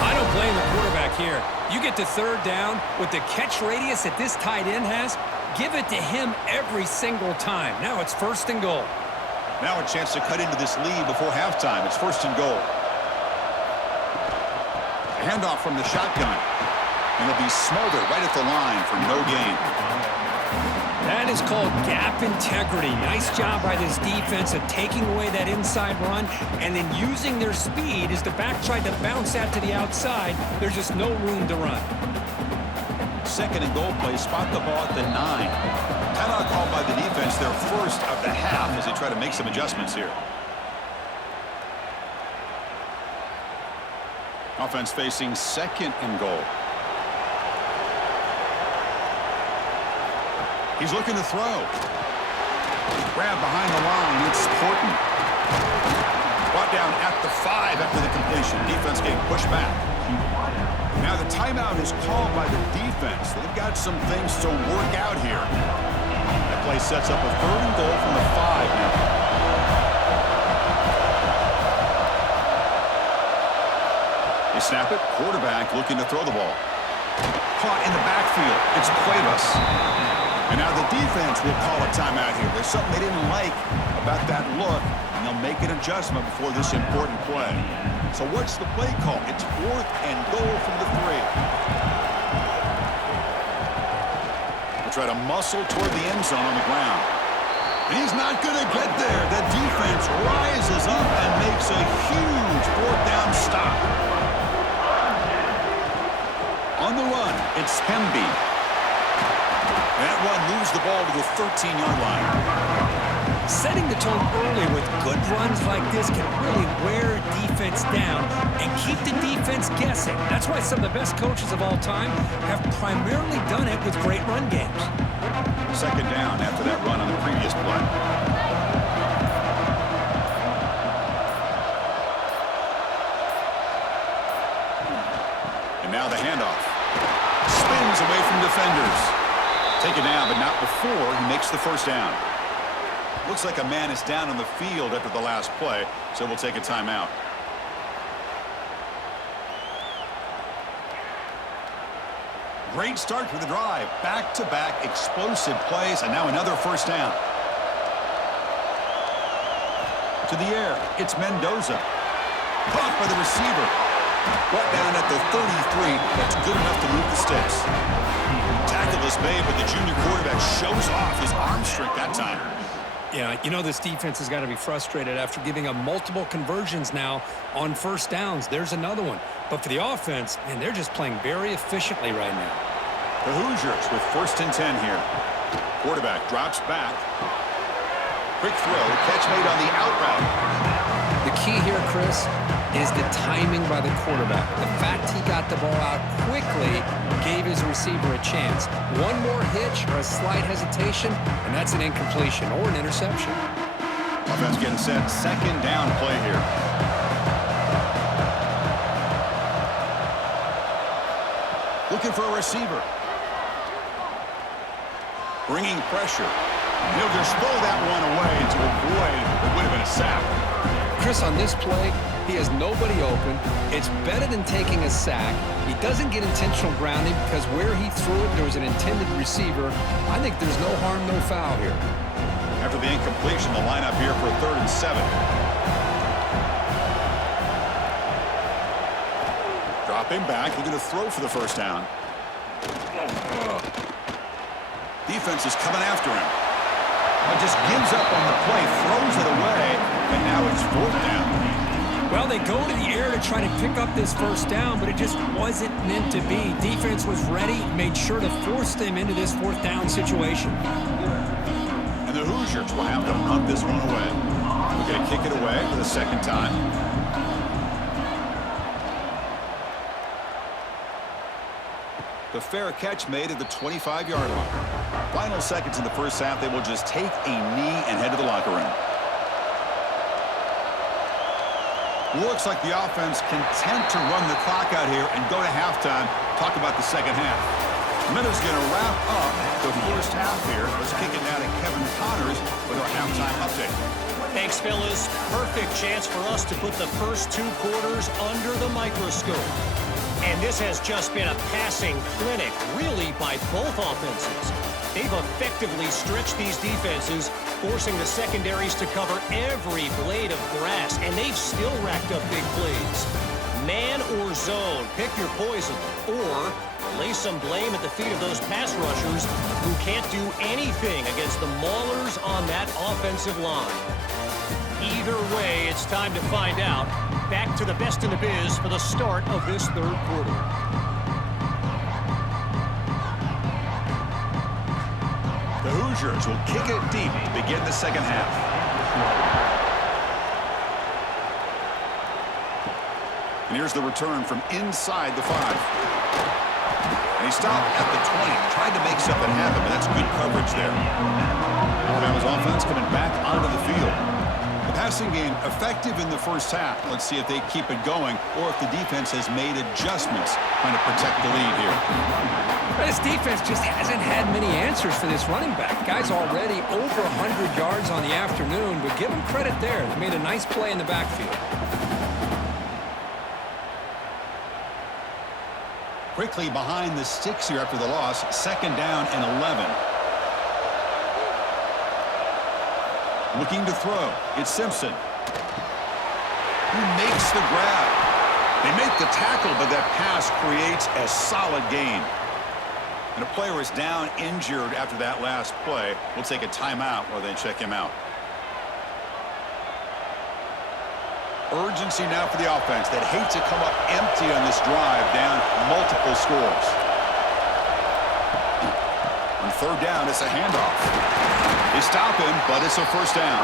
I don't blame the quarterback here. You get to third down with the catch radius that this tight end has, give it to him every single time. Now it's first and goal. Now a chance to cut into this lead before halftime. It's first and goal. A handoff from the shotgun. And it'll be smothered right at the line for no gain. That is called gap integrity. Nice job by this defense of taking away that inside run and then using their speed as the back tried to bounce that to the outside. There's just no room to run. Second and goal play, spot the ball at the 9. Timeout called by the defense, their first of the half as they try to make some adjustments here. Offense facing second and goal. He's looking to throw. Grab behind the line. It's Portland. Brought down at the 5 after the completion. Defense getting pushed back. Now the timeout is called by the defense. They've got some things to work out here. That play sets up a third and goal from the 5 now. They snap it. Quarterback looking to throw the ball. Caught in the backfield. It's Cuevas. And now the defense will call a timeout here. There's something they didn't like about that look, and they'll make an adjustment before this important play. So what's the play call? It's fourth and goal from the 3. try to muscle toward the end zone on the ground. And he's not going to get there. The defense rises up and makes a huge fourth down stop. On the run, it's Hemby. That run moves the ball to the 13-yard line. Setting the tone early with good runs like this can really wear a defense down and keep the defense guessing. That's why some of the best coaches of all time have primarily done it with great run games. Second down after that run on the previous play. And now the handoff. Spins away from defenders. Taken down, but not before he makes the first down. Looks like a man is down on the field after the last play, so we'll take a timeout. Great start for the drive. Back-to-back explosive plays, and now another first down. To the air, it's Mendoza. Caught by the receiver. Brought down at the 33. That's good enough to move the sticks. Tackle is made, but the junior quarterback shows off his arm strength that time. Yeah, you know this defense has got to be frustrated after giving up multiple conversions now on first downs. There's another one. But for the offense, man, they're just playing very efficiently right now. The Hoosiers with 1st and 10 here. Quarterback drops back. Quick throw, catch made on the out route. The key here, Chris, is the timing by the quarterback. The fact he got the ball out quickly gave his receiver a chance. One more hitch or a slight hesitation, and that's an incompletion or an interception. Offense getting set. Second down play here. Looking for a receiver. Bringing pressure. He'll just throw that one away to avoid what would have been a sack. Chris, on this play, he has nobody open. It's better than taking a sack. He doesn't get intentional grounding because where he threw it, there was an intended receiver. I think there's no harm, no foul here. After the incompletion, the lineup here for 3rd and 7. Dropping back, looking to throw for the first down. Defense is coming after him. But just gives up on the play, throws it away, and now it's 4th down. Well, they go to the air to try to pick up this first down, but it just wasn't meant to be. Defense was ready, made sure to force them into this 4th down situation. And the Hoosiers will have to punt this one away. We're going to kick it away for the second time. The fair catch made at the 25-yard line. Final seconds in the first half, they will just take a knee and head to the locker room. Looks like the offense content to run the clock out here and go to halftime. Talk about the second half. Minutes going to wrap up the first half here. Let's kick it now to Kevin Connors with our halftime update. Thanks, fellas. Perfect chance for us to put the first 2 quarters under the microscope. And this has just been a passing clinic, really, by both offenses. They've effectively stretched these defenses, forcing the secondaries to cover every blade of grass, and they've still racked up big plays. Man or zone, pick your poison, or lay some blame at the feet of those pass rushers who can't do anything against the maulers on that offensive line. Either way, it's time to find out. Back to the best in the biz for the start of this 3rd quarter. The Hoosiers will kick it deep to begin the second half. And here's the return from inside the 5. And he stopped at the 20. Tried to make something happen, but that's good coverage there. Alabama's offense coming back onto the field. The passing game effective in the first half. Let's see if they keep it going or if the defense has made adjustments trying to protect the lead here. This defense just hasn't had many answers for this running back. Guy's already over 100 yards on the afternoon, but give him credit there. They made a nice play in the backfield. Quickly behind the sticks here after the loss. 2nd down and 11. Looking to throw. It's Simpson. Who makes the grab. They make the tackle, but that pass creates a solid gain. And a player is down injured after that last play. We'll take a timeout while they check him out. Urgency now for the offense. They'd hate to come up empty on this drive, down multiple scores. On third down, it's a handoff. They stop him, but it's a first down.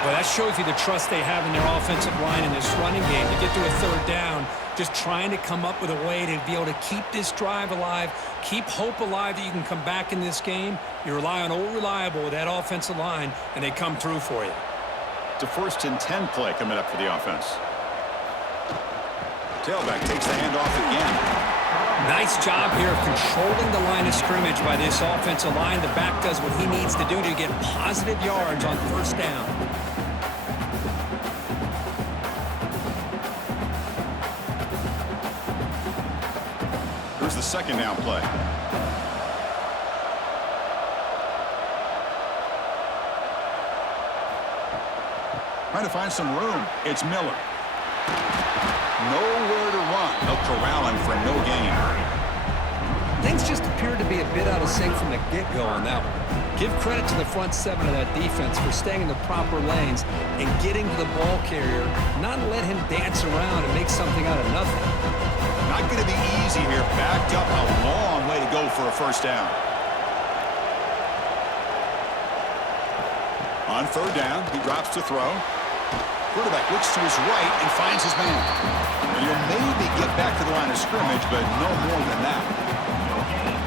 Well, that shows you the trust they have in their offensive line in this running game. To get to a third down, just trying to come up with a way to be able to keep this drive alive, keep hope alive that you can come back in this game. You rely on old reliable with that offensive line, and they come through for you. It's a 1st and 10 play coming up for the offense. Tailback takes the handoff again. Nice job here of controlling the line of scrimmage by this offensive line. The back does what he needs to do to get positive yards on first down. Here's the 2nd down play. Trying to find some room. It's Miller. Nowhere to run. They'll corral him for no gain. Things just appeared to be a bit out of sync from the get-go on that one. Give credit to the front 7 of that defense for staying in the proper lanes and getting to the ball carrier, not let him dance around and make something out of nothing. Not going to be easy here. Backed up a long way to go for a first down. On third down, he drops to throw. Quarterback looks to his right and finds his man. You'll maybe get back to the line of scrimmage, but no more than that.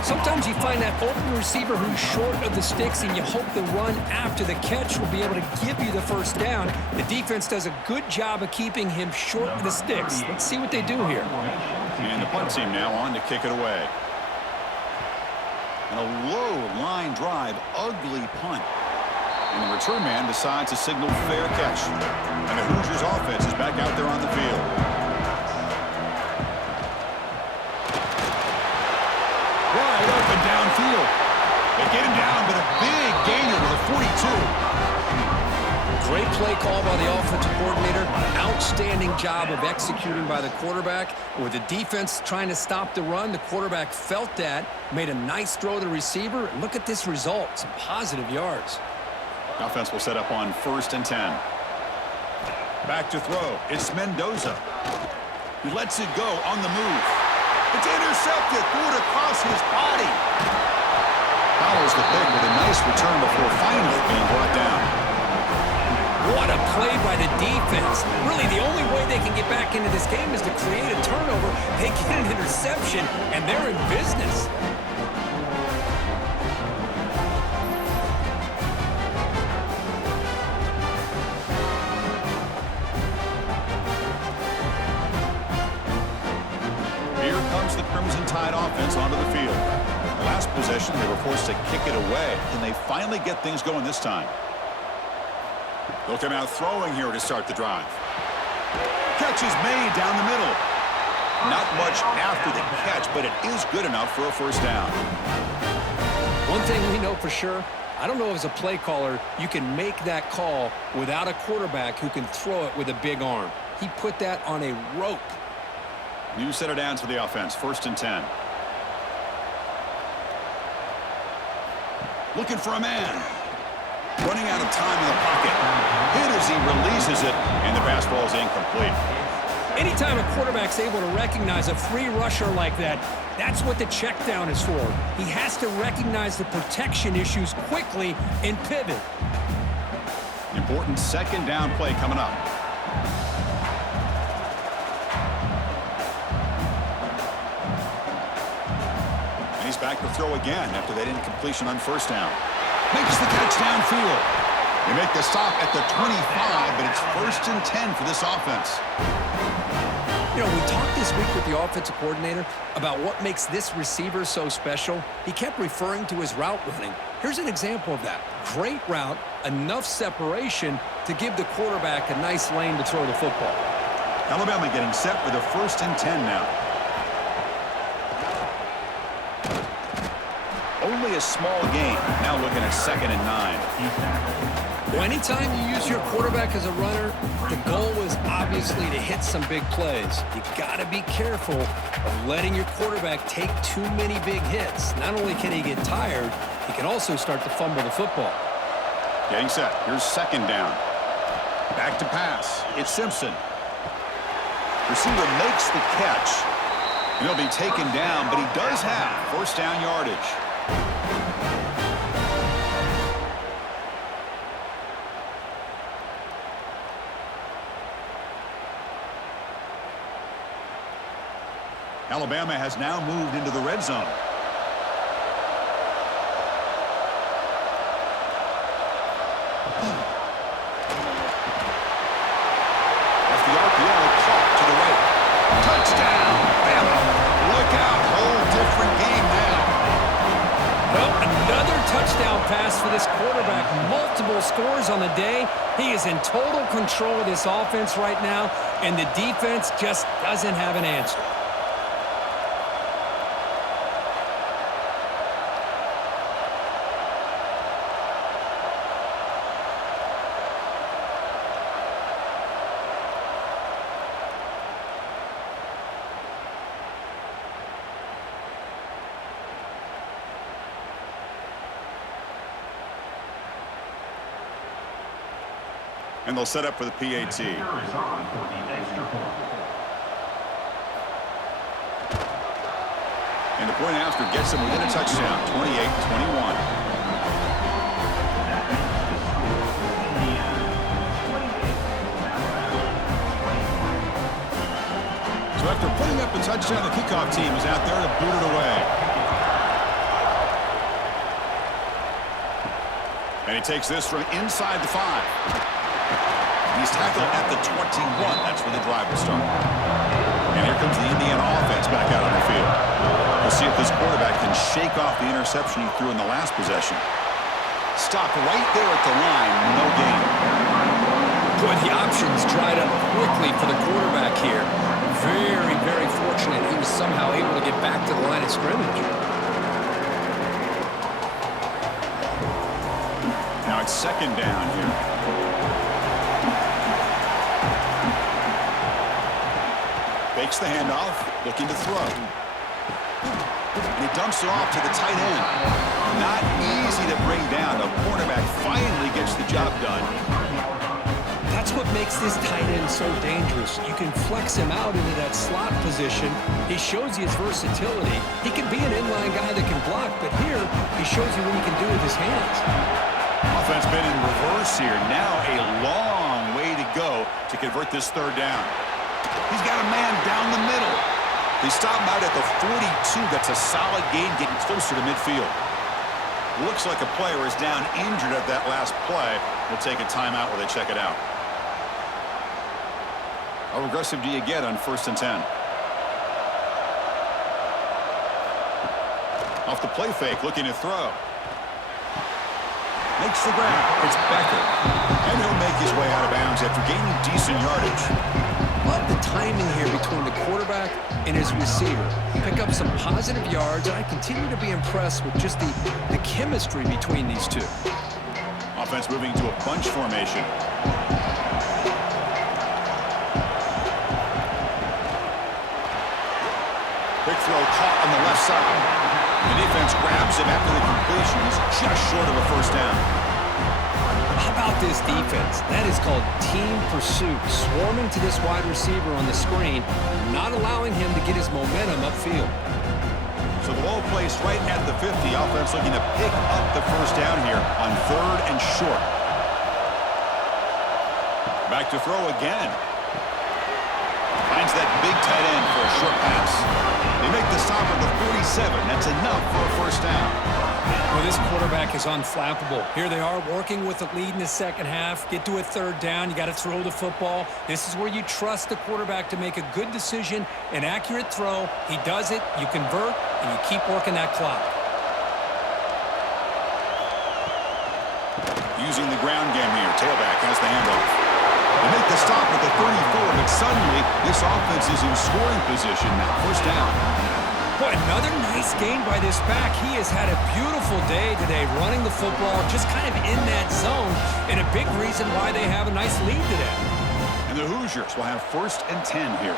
Sometimes you find that open receiver who's short of the sticks, and you hope the run after the catch will be able to give you the first down. The defense does a good job of keeping him short of the sticks. Let's see what they do here. And the punt team now on to kick it away. And a low line drive, ugly punt. And the return man decides to signal fair catch. And the Hoosiers offense is back out there on the field. Wide open downfield. They get him down, but a big gainer to the 42. Great play call by the offensive coordinator. Outstanding job of executing by the quarterback. With the defense trying to stop the run, the quarterback felt that, made a nice throw to the receiver. And look at this result, some positive yards. Offense will set up on 1st and 10. Back to throw. It's Mendoza. He lets it go on the move. It's intercepted. Threw it across his body. Follows the pick with a nice return before finally being brought down. What a play by the defense. Really, the only way they can get back into this game is to create a turnover. They get an interception, and they're in business. The Crimson Tide offense onto the field. Last possession, they were forced to kick it away, and they finally get things going this time. They'll come out throwing here to start the drive. Catch is made down the middle. Not much after the catch, but it is good enough for a first down. One thing we know for sure, I don't know as a play caller, you can make that call without a quarterback who can throw it with a big arm. He put that on a rope. New set of downs for the offense. 1st and 10. Looking for a man. Running out of time in the pocket. Hit as he releases it, and the pass ball is incomplete. Anytime a quarterback's able to recognize a free rusher like that, that's what the check down is for. He has to recognize the protection issues quickly and pivot. Important 2nd down play coming up. He's back to throw again after that incompletion on first down. Makes the catch downfield. They make the stop at the 25, but it's 1st and 10 for this offense. You know, we talked this week with the offensive coordinator about what makes this receiver so special. He kept referring to his route running. Here's an example of that. Great route, enough separation to give the quarterback a nice lane to throw the football. Alabama getting set for the 1st and 10 now. Only a small gain. Now looking at 2nd and 9. Well, anytime you use your quarterback as a runner, the goal is obviously to hit some big plays. You got to be careful of letting your quarterback take too many big hits. Not only can he get tired, he can also start to fumble the football. Getting set. Here's second down. Back to pass. It's Simpson. Receiver makes the catch. He'll be taken down, but he does have first down yardage. Alabama has now moved into the red zone. That's the RPO caught to the right. Touchdown, Bama. Look out, whole different game now. Well, another touchdown pass for this quarterback. Multiple scores on the day. He is in total control of this offense right now, and the defense just doesn't have an answer. And they'll set up for the PAT. And the point after gets them within a touchdown, 28-21. So after putting up a touchdown, the kickoff team is out there to boot it away. And he takes this from inside the 5. He's tackled at the 21. That's where the drive will start. And here comes the Indiana offense back out on the field. We'll see if this quarterback can shake off the interception he threw in the last possession. Stop right there at the line. No gain. Boy, the options dried up quickly for the quarterback here. Very, very fortunate he was somehow able to get back to the line of scrimmage. Now it's second down here. Fakes the handoff, looking to throw. And he dumps it off to the tight end. Not easy to bring down. The cornerback finally gets the job done. That's what makes this tight end so dangerous. You can flex him out into that slot position. He shows you his versatility. He can be an inline guy that can block, but here he shows you what he can do with his hands. Offense been in reverse here. Now a long way to go to convert this third down. He's got a man down the middle. They stop him out at the 42. That's a solid gain, getting closer to midfield. Looks like a player is down injured at that last play. We'll take a timeout while they check it out. How aggressive do you get on 1st and 10? Off the play fake, looking to throw. Makes the grab. It's Becker. And he'll make his way out of bounds after gaining decent yardage. Love the timing here between the quarterback and his receiver. Pick up some positive yards, and I continue to be impressed with just the chemistry between these two. Offense moving to a bunch formation. Big throw caught on the left side. The defense grabs him after the completion. He's just short of a first down. How about this defense? That is called team pursuit. Swarming to this wide receiver on the screen, not allowing him to get his momentum upfield. So the ball placed right at the 50. Offense looking to pick up the first down here on 3rd and short. Back to throw again. Finds that big tight end for a short pass. They make the stop at the 47. That's enough for a first down. Well, this quarterback is unflappable. Here they are working with the lead in the second half. Get to a 3rd down. You got to throw the football. This is where you trust the quarterback to make a good decision, an accurate throw. He does it, you convert, and you keep working that clock. Using the ground game here. Tailback has the handoff. They make the stop at the 34, but suddenly this offense is in scoring position now. First down. Boy, another nice gain by this back. He has had a beautiful day today running the football, just kind of in that zone, and a big reason why they have a nice lead today. And the Hoosiers will have 1st and 10 here.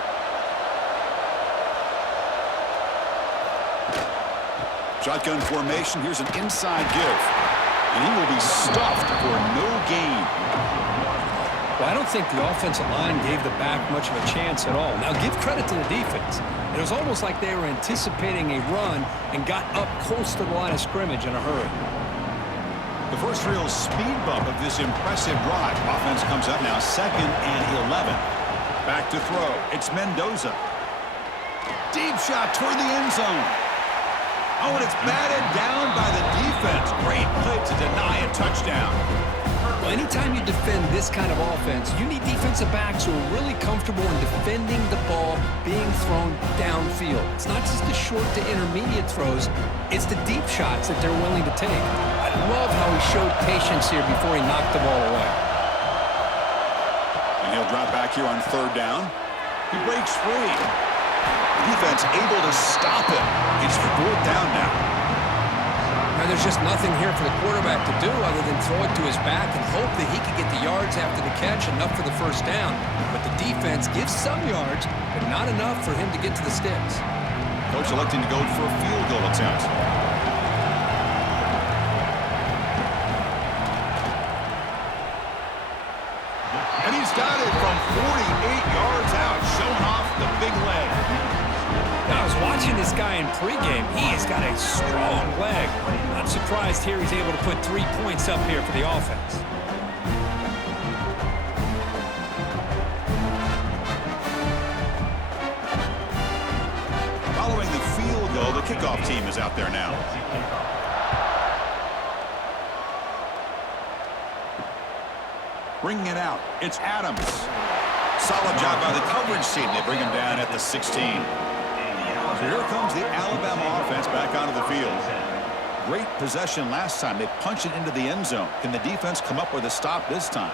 Shotgun formation. Here's an inside give. And he will be stuffed for no gain. Well, I don't think the offensive line gave the back much of a chance at all. Now, give credit to the defense. It was almost like they were anticipating a run and got up close to the line of scrimmage in a hurry. The first real speed bump of this impressive drive. Offense comes up now 2nd and 11. Back to throw. It's Mendoza. Deep shot toward the end zone. Oh, and it's batted down by the defense. Great play to deny a touchdown. Well, anytime you defend this kind of offense, you need defensive backs who are really comfortable in defending the ball being thrown downfield. It's not just the short to intermediate throws, it's the deep shots that they're willing to take. I love how he showed patience here before he knocked the ball away. And he'll drop back here on 3rd down. He breaks free. Defense able to stop him. It's 4th down now. Now, there's just nothing here for the quarterback to do other than throw it to his back and hope that he can get the yards after the catch, enough for the 1st down. But the defense gives some yards, but not enough for him to get to the sticks. Coach electing to go for a field goal attempt. And he's got it from 48 yards out, showing off the big leg. Now, I was watching this guy in pregame. He has got a strong leg. Not surprised here he's able to put 3 points up here for the offense. Following the field goal, the kickoff team is out there now. Bringing it out, it's Adams. Solid job by the coverage team. They bring him down at the 16. So here comes the Alabama offense back onto the field. Great possession last time. They punch it into the end zone. Can the defense come up with a stop this time?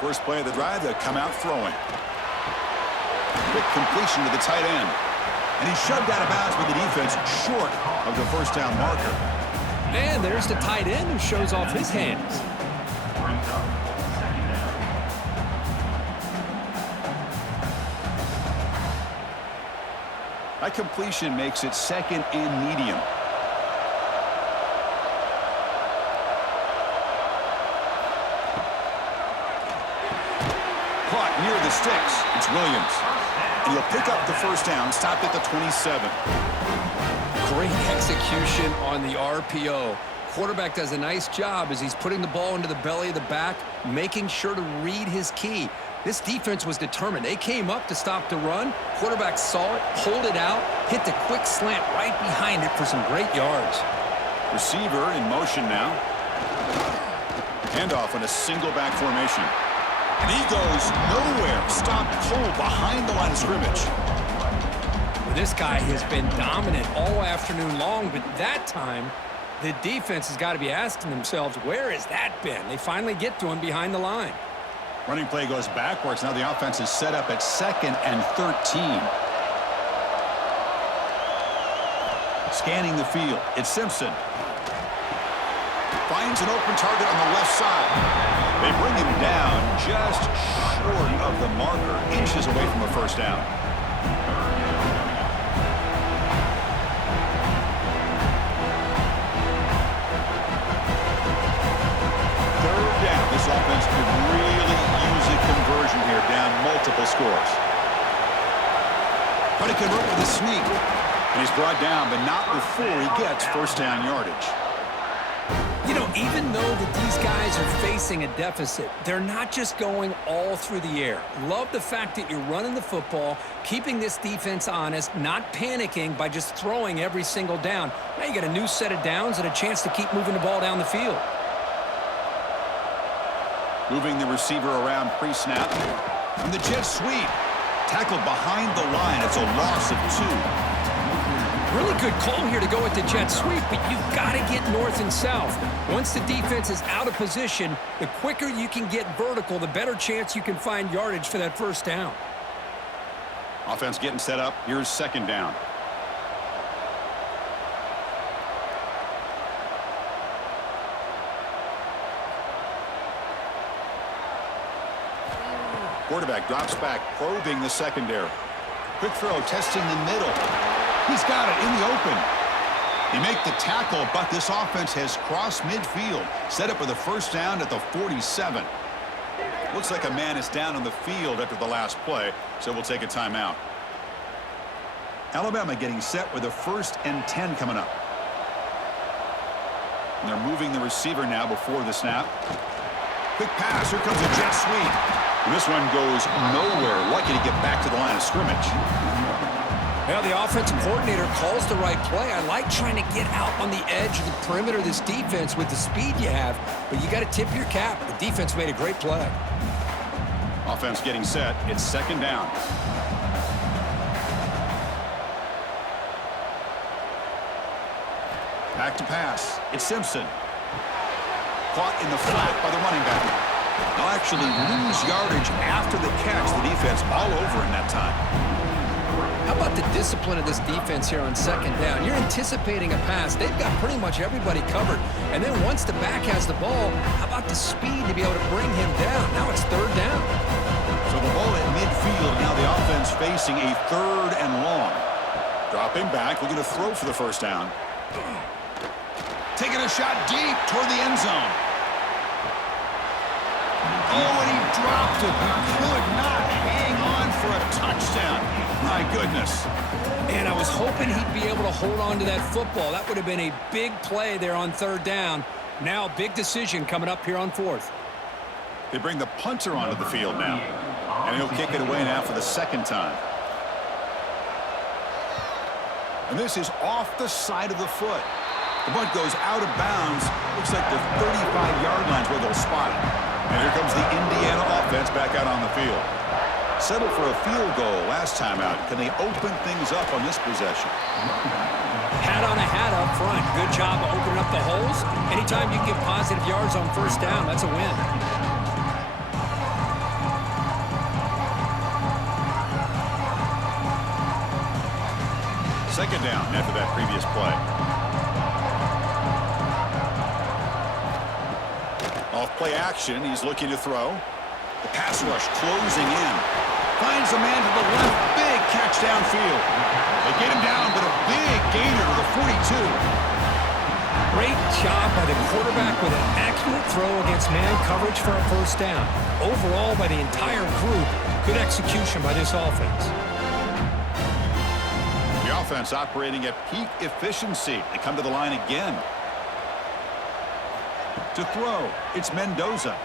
First play of the drive, they'll come out throwing. Quick completion to the tight end. And he shoved out of bounds with the defense short of the 1st down marker. And there's the tight end who shows off his hands. That completion makes it 2nd and medium. Caught near the sticks. It's Williams. And he'll pick up the 1st down, stopped at the 27. Great execution on the RPO. Quarterback does a nice job as he's putting the ball into the belly of the back, making sure to read his key. This defense was determined. They came up to stop the run. Quarterback saw it, pulled it out, hit the quick slant right behind it for some great yards. Receiver in motion now. Handoff in a single back formation. And he goes nowhere. Stopped cold behind the line of scrimmage. Well, this guy has been dominant all afternoon long, but that time the defense has got to be asking themselves, where has that been? They finally get to him behind the line. Running play goes backwards. Now the offense is set up at 2nd and 13. Scanning the field. It's Simpson. Finds an open target on the left side. They bring him down just short of the marker, inches away from a 1st down. This offense could really use a conversion here, down multiple scores. But he can run with a sneak. And he's brought down, but not before he gets 1st down yardage. You know, even though that these guys are facing a deficit, they're not just going all through the air. Love the fact that you're running the football, keeping this defense honest, not panicking by just throwing every single down. Now you got a new set of downs and a chance to keep moving the ball down the field. Moving the receiver around pre-snap. And the jet sweep. Tackled behind the line. It's a loss of 2. Really good call here to go with the jet sweep, but you've got to get north and south. Once the defense is out of position, the quicker you can get vertical, the better chance you can find yardage for that 1st down. Offense getting set up. Here's second down. Quarterback drops back, probing the secondary. Quick throw, testing the middle. He's got it in the open. They make the tackle, but this offense has crossed midfield. Set up for the first down at the 47. Looks like a man is down on the field after the last play, so we'll take a timeout. Alabama getting set with a 1st and 10 coming up. And they're moving the receiver now before the snap. Quick pass. Here comes a jet sweep. And this one goes nowhere. Lucky to get back to the line of scrimmage. Well, the offensive coordinator calls the right play. I like trying to get out on the edge of the perimeter of this defense with the speed you have, but you got to tip your cap. The defense made a great play. Offense getting set. It's second down. Back to pass. It's Simpson. Caught in the flat by the running back. They'll actually lose yardage after the catch. The defense all over in that time. How about the discipline of this defense here on second down? You're anticipating a pass. They've got pretty much everybody covered. And then once the back has the ball, how about the speed to be able to bring him down? Now it's third down. So the ball at midfield. Now the offense facing a 3rd and long. Dropping back. Looking to throw for the first down. Taking a shot deep toward the end zone. Oh, and he dropped it. He could not hang on for a touchdown. My goodness. And I was hoping he'd be able to hold on to that football. That would have been a big play there on third down. Now, big decision coming up here on 4th. They bring the punter onto the field now. And he'll kick it away now for the second time. And this is off the side of the foot. The bunt goes out of bounds. Looks like the 35-yard line's where they'll spot it. And here comes the Indiana offense back out on the field. Settled for a field goal last time out. Can they open things up on this possession? Hat on a hat up front. Good job of opening up the holes. Anytime you get positive yards on first down, that's a win. Second down after that previous play. Off play action, he's looking to throw. The pass rush closing in. Finds a man to the left. Big catch downfield. They get him down, but a big gainer to the 42. Great job by the quarterback with an accurate throw against man coverage for a first down. Overall, by the entire group, good execution by this offense. The offense operating at peak efficiency. They come to the line again. To throw, it's Mendoza.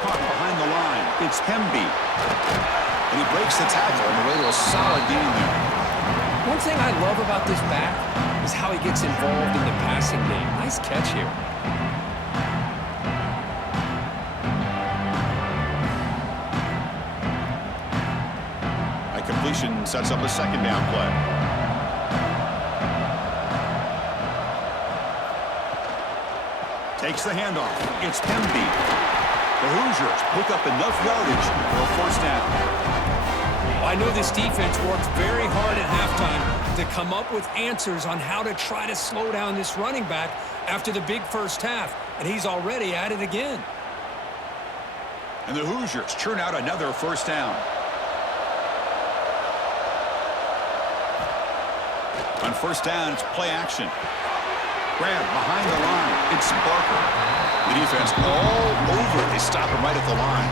Caught behind the line, it's Hemby. And he breaks the tackle on the way to a solid gain there. One thing I love about this back is how he gets involved in the passing game. Nice catch here. A completion sets up a second down play. Takes the handoff. It's Hemby. The Hoosiers pick up enough yardage for a first down. I know this defense worked very hard at halftime to come up with answers on how to try to slow down this running back after the big first half, and he's already at it again. And the Hoosiers churn out another first down. On first down, it's play action. Grab behind the line. It's Barker. The defense all over. They stop him right at the line.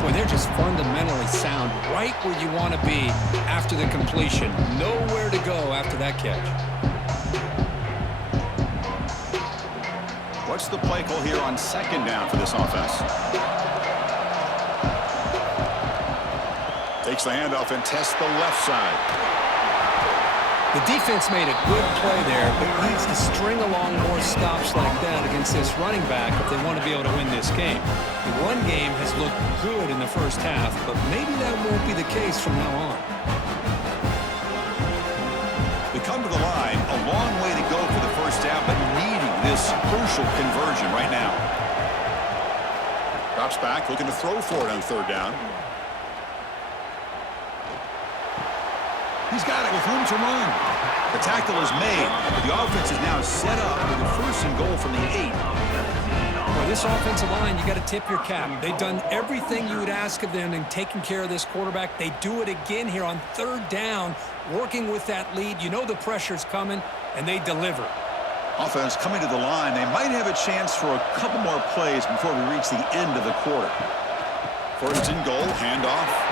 Boy, they're just fundamentally sound right where you want to be after the completion. Nowhere to go after that catch. What's the play call here on second down for this offense? Takes the handoff and tests the left side. The defense made a good play there, but needs to string along more stops like that against this running back if they want to be able to win this game. The run game has looked good in the first half, but maybe that won't be the case from now on. They come to the line, a long way to go for the first down, but needing this crucial conversion right now. Drops back, looking to throw for it on third down. He's got it with room to run. The tackle is made, but the offense is now set up with a 1st and goal from the 8. Well, this offensive line, you got to tip your cap. They've done everything you would ask of them in taking care of this quarterback. They do it again here on 3rd down, working with that lead. You know the pressure's coming, and they deliver. Offense coming to the line. They might have a chance for a couple more plays before we reach the end of the quarter. 1st and goal, handoff.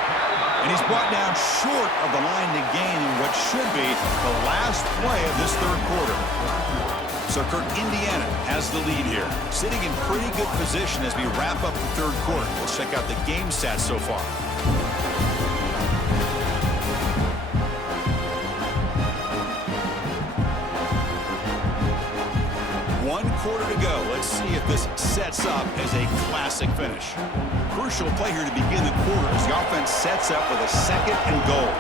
And he's brought down short of the line to gain what should be the last play of this 3rd quarter. So Kirk, Indiana has the lead here, sitting in pretty good position as we wrap up the 3rd quarter. Let's check out the game stats so far. One quarter to go. Let's see if this sets up as a classic finish. Crucial play here to begin the quarter as the offense sets up with a 2nd and goal.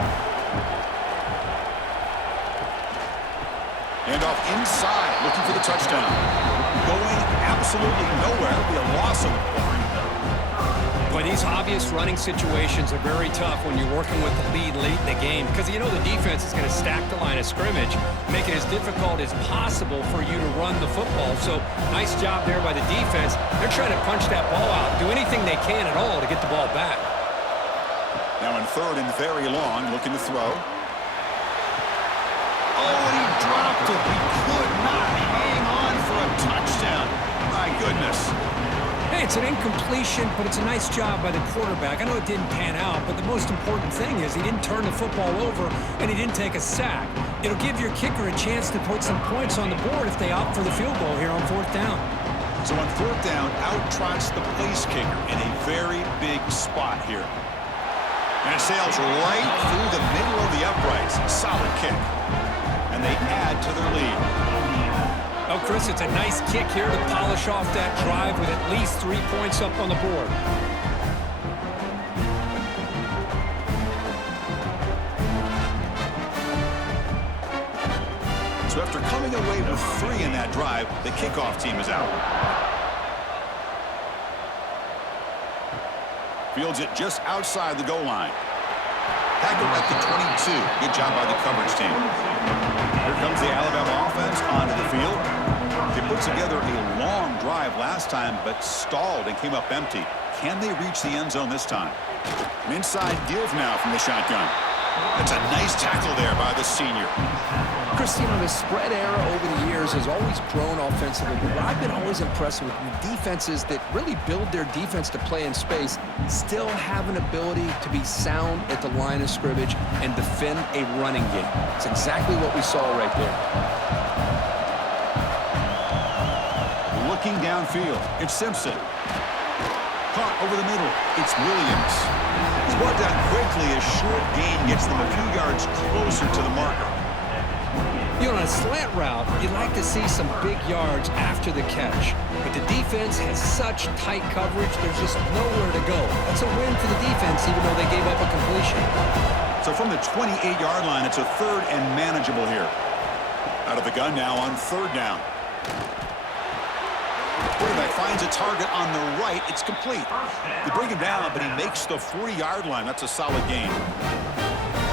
Handoff inside, looking for the touchdown. Going absolutely nowhere. It'll be a loss of the ball. Boy, these obvious running situations are very tough when you're working with the lead late in the game because you know the defense is going to stack the line of scrimmage, make it as difficult as possible for you to run the football. So nice job there by the defense. They're trying to punch that ball out, do anything they can at all to get the ball back. Now in 3rd and very long, looking to throw. Oh, and he dropped it. He could not hang on for a touchdown. My goodness. Hey, it's an incompletion, but it's a nice job by the quarterback. I know it didn't pan out, but the most important thing is he didn't turn the football over and he didn't take a sack. It'll give your kicker a chance to put some points on the board if they opt for the field goal here on 4th down. So on 4th down, out trots the place kicker in a very big spot here. And it sails right through the middle of the uprights. Solid kick. And they add to their lead. Oh, Chris, it's a nice kick here to polish off that drive with at least 3 points up on the board. So after coming away with 3 in that drive, the kickoff team is out. Fields it just outside the goal line. Tackled at the 22. Good job by the coverage team. Here comes the Alabama offense onto the field. They put together a long drive last time, but stalled and came up empty. Can they reach the end zone this time? An inside deal now from the shotgun. That's a nice tackle there by the senior. Chris, you know, the spread era over the years has always grown offensively, but what I've been always impressed with defenses that really build their defense to play in space still have an ability to be sound at the line of scrimmage and defend a running game. It's exactly what we saw right there. Looking downfield, it's Simpson. Caught over the middle, it's Williams. He's brought down quickly as short gain gets them a few yards closer to the marker. You know, on a slant route, you'd like to see some big yards after the catch. But the defense has such tight coverage, there's just nowhere to go. That's a win for the defense, even though they gave up a completion. So from the 28-yard line, it's a 3rd and manageable here. Out of the gun now on 3rd down. Quarterback finds a target on the right. It's complete. They bring him down, but he makes the 40-yard line. That's a solid gain.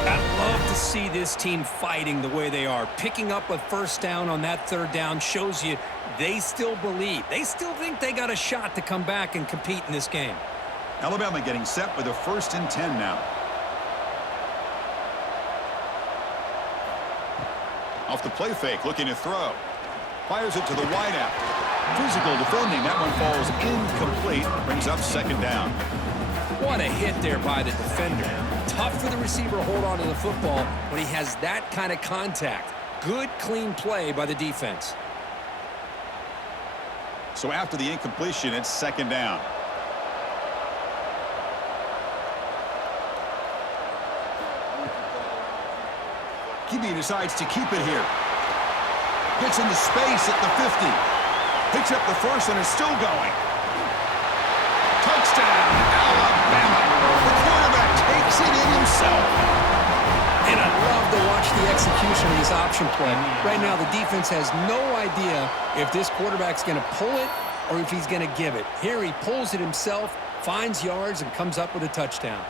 I'd love to see this team fighting the way they are. Picking up a 1st down on that 3rd down shows you they still believe. They still think they got a shot to come back and compete in this game. Alabama getting set with a 1st and 10 now. Off the play fake, looking to throw. Fires it to the wideout. Physical defending. That one falls incomplete. Brings up 2nd down. What a hit there by the defender. Tough for the receiver to hold on to the football when he has that kind of contact. Good, clean play by the defense. So after the incompletion, it's 2nd down. QB decides to keep it here. Gets into space at the 50. Picks up the 1st and is still going. Touchdown, Alabama. The quarterback takes it in himself. And I love to watch the execution of this option play. Right now, the defense has no idea if this quarterback's going to pull it or if he's going to give it. Here he pulls it himself, finds yards, and comes up with a touchdown.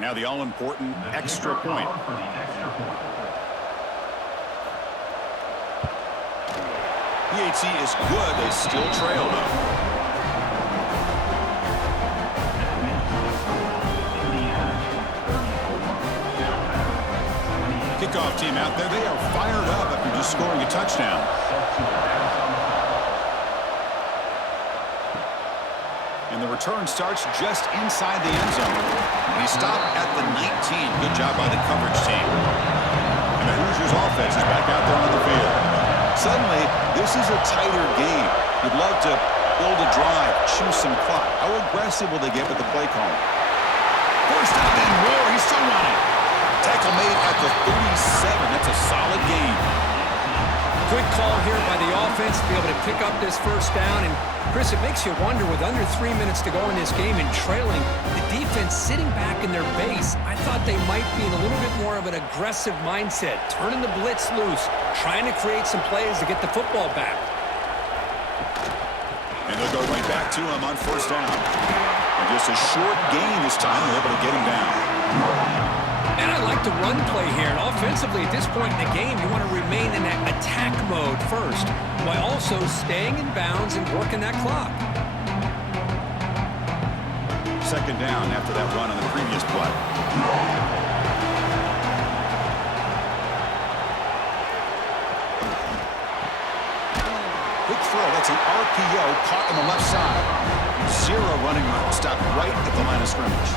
Now the all-important extra point. PAT is good. They still trail, though. Kickoff team out there. They are fired up after just scoring a touchdown. And the return starts just inside the end zone. And he stopped at the 19. Good job by the coverage team. And the Hoosiers offense is back out there on the field. Suddenly, this is a tighter game. You'd love to build a drive, choose some clock. How aggressive will they get with the play call? First down and more. He's still running. Tackle made at the 37. That's a solid gain. Good call here by the offense to be able to pick up this first down. And, Chris, it makes you wonder, with under 3 minutes to go in this game and trailing, the defense sitting back in their base, I thought they might be in a little bit more of an aggressive mindset, turning the blitz loose, trying to create some plays to get the football back. And they'll go right back to him on first down. And just a short gain this time. They're able to get him down. And I like the run play here. And offensively, at this point in the game, you want to remain in that attack mode first, while also staying in bounds and working that clock. Second down after that run on the previous play. Quick throw. That's an RPO caught on the left side. Zero running room. Stopped right at the line of scrimmage.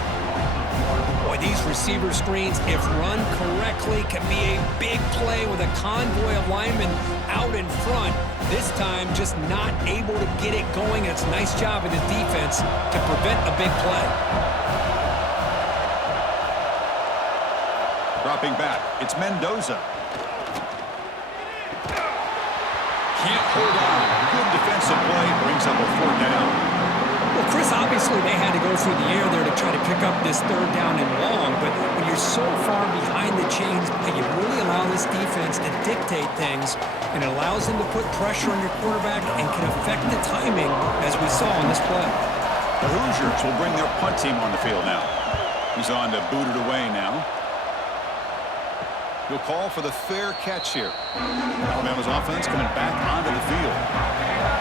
Boy, these receiver screens, if run correctly, can be a big play with a convoy of linemen out in front. This time, just not able to get it going. It's a nice job of the defense to prevent a big play. Dropping back, it's Mendoza. Can't hold on. Good defensive play, brings up a fourth down. Well, Chris, obviously they had to go through the air there to try to pick up this third down and long, but when you're so far behind the chains, you really allow this defense to dictate things, and it allows them to put pressure on your quarterback and can affect the timing, as we saw on this play. The Hoosiers will bring their punt team on the field now. He's on to boot it away now. He'll call for the fair catch here. Alabama's offense coming back onto the field.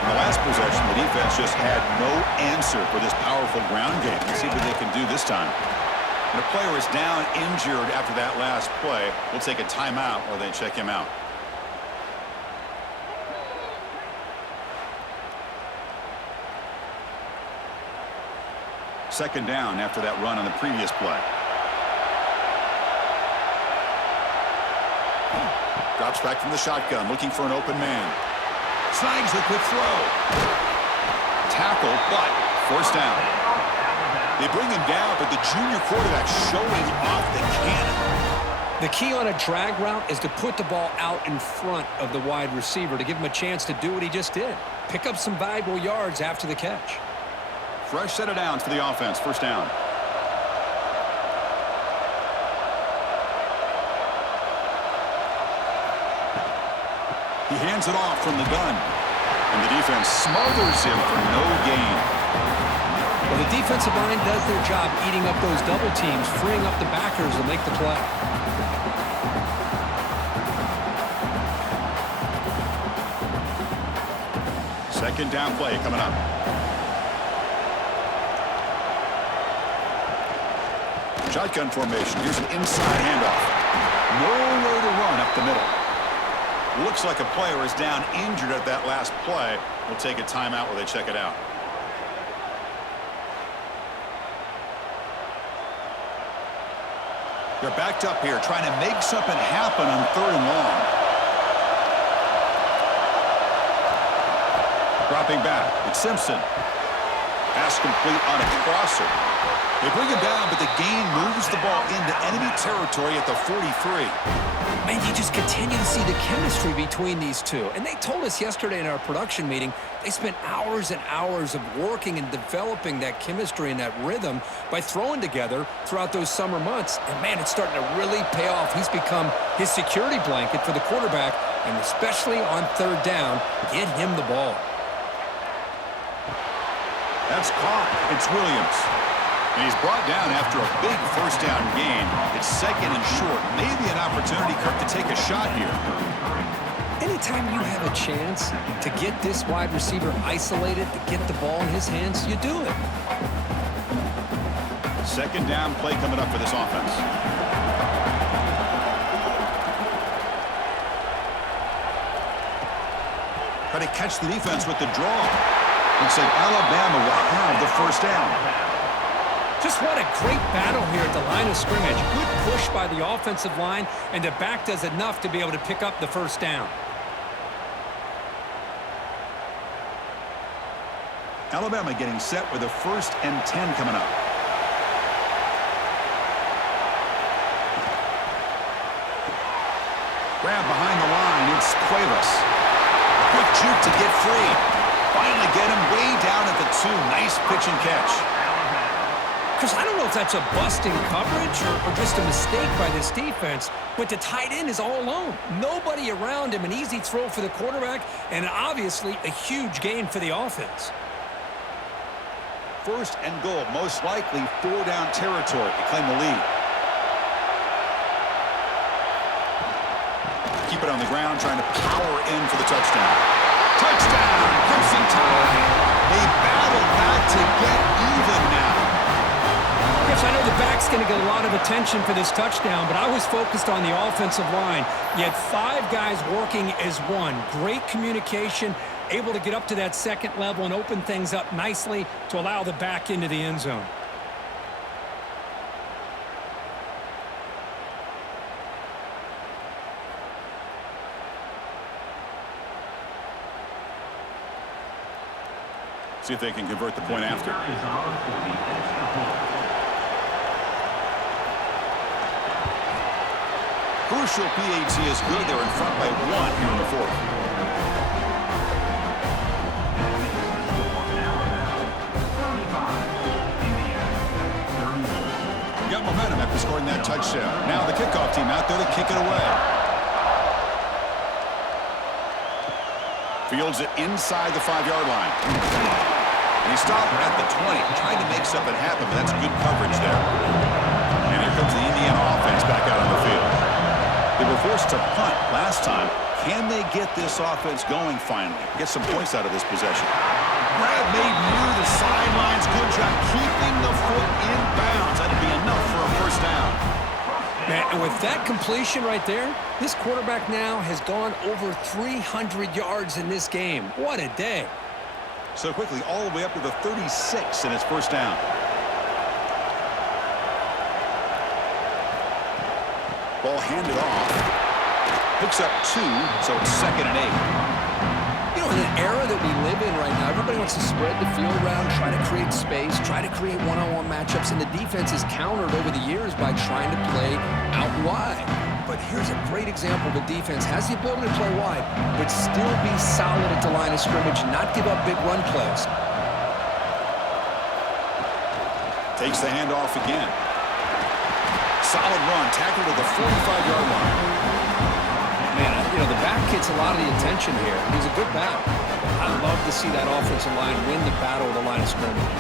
In the last possession, the defense just had no answer for this powerful ground game. Let's see what they can do this time. And a player is down injured after that last play. We'll take a timeout while they check him out. Second down after that run on the previous play. Drops back from the shotgun, looking for an open man. Snags the quick throw. Tackle, but first down. They bring him down, but the junior quarterback showing off the cannon. The key on a drag route is to put the ball out in front of the wide receiver to give him a chance to do what he just did. Pick up some valuable yards after the catch. Fresh set of downs for the offense. First down. He hands it off from the gun. And the defense smothers him for no gain. Well, the defensive line does their job eating up those double teams, freeing up the backers to make the play. Second down play coming up. Shotgun formation. Here's an inside handoff. Nowhere to run up the middle. Looks like a player is down injured at that last play. We'll take a timeout while they check it out. They're backed up here, trying to make something happen on third and long. Dropping back, it's Simpson. Pass complete on a crosser. They bring him down, but the gain moves the ball into enemy territory at the 43. Man, you just continue to see the chemistry between these two. And they told us yesterday in our production meeting, they spent hours and hours of working and developing that chemistry and that rhythm by throwing together throughout those summer months. And, man, it's starting to really pay off. He's become his security blanket for the quarterback, and especially on third down, get him the ball. That's caught. It's Williams. And he's brought down after a big first down gain. It's second and short. Maybe an opportunity, Kirk, to take a shot here. Anytime you have a chance to get this wide receiver isolated, to get the ball in his hands, you do it. Second down play coming up for this offense. Try to catch the defense with the draw. Looks like Alabama will have the first down. Just what a great battle here at the line of scrimmage. Good push by the offensive line, and the back does enough to be able to pick up the first down. Alabama getting set with a 1st and 10 coming up. Grab behind the line. It's Cuevas. Quick juke to get free. Finally get him way down at the 2. Nice pitch and catch. Because I don't know if that's a busting coverage or just a mistake by this defense, but the tight end is all alone. Nobody around him. An easy throw for the quarterback, and obviously a huge gain for the offense. 1st and goal, most likely 4-down territory to claim the lead. Keep it on the ground, trying to power in for the touchdown. Touchdown! Crimson Tide. They battle back to get even now. Yes, I know the back's going to get a lot of attention for this touchdown, but I was focused on the offensive line. You had 5 guys working as one. Great communication, able to get up to that second level and open things up nicely to allow the back into the end zone. See if they can convert the point after. Crucial PAT is good. They're in front by 1 here in the 4th. Got momentum after scoring that touchdown. Now the kickoff team out there to kick it away. Fields it inside the 5-yard line. And he stopped at the 20, trying to make something happen, but that's good coverage there. And here comes the Indiana offense back out on the field. They were forced to punt last time. Can they get this offense going finally? Get some points out of this possession. Grab made near the sidelines. Good job keeping the foot in bounds. That'd be enough for a first down. And with that completion right there, this quarterback now has gone over 300 yards in this game. What a day. So quickly, all the way up to the 36 in his first down. Ball handed off. Picks up 2, so it's 2nd and 8. You know, in an era that we live in right now, everybody wants to spread the field around, try to create space, try to create one-on-one matchups, and the defense is countered over the years by trying to play out wide. But here's a great example. The defense has the ability to play wide, but still be solid at the line of scrimmage, not give up big run plays. Takes the handoff again. Solid run, tackled at the 45-yard line. Man, you know, the back gets a lot of the attention here. He's a good back. I love to see that offensive line win the battle of the line of scrimmage.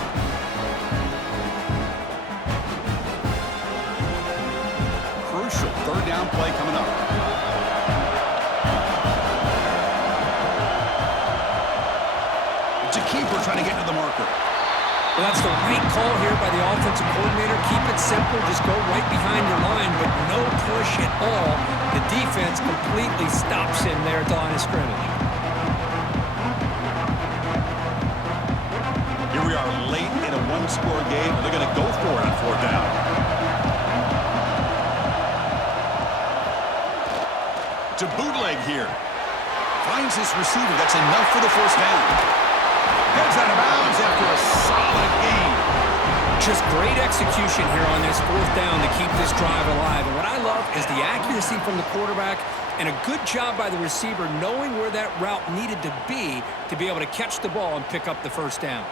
Crucial 3rd down play coming up. It's a keeper trying to get to the marker. Well, that's the right call here by the offensive coordinator. Keep it simple. Just go right behind your line, but no push at all. The defense completely stops him there at the line of scrimmage. Here we are late in a 1-score game. They're going to go for it on 4th down. To bootleg here. Finds his receiver. That's enough for the first down. Heads out of bounds after a solid game. Just great execution here on this 4th down to keep this drive alive. And what I love is the accuracy from the quarterback and a good job by the receiver knowing where that route needed to be able to catch the ball and pick up the first down.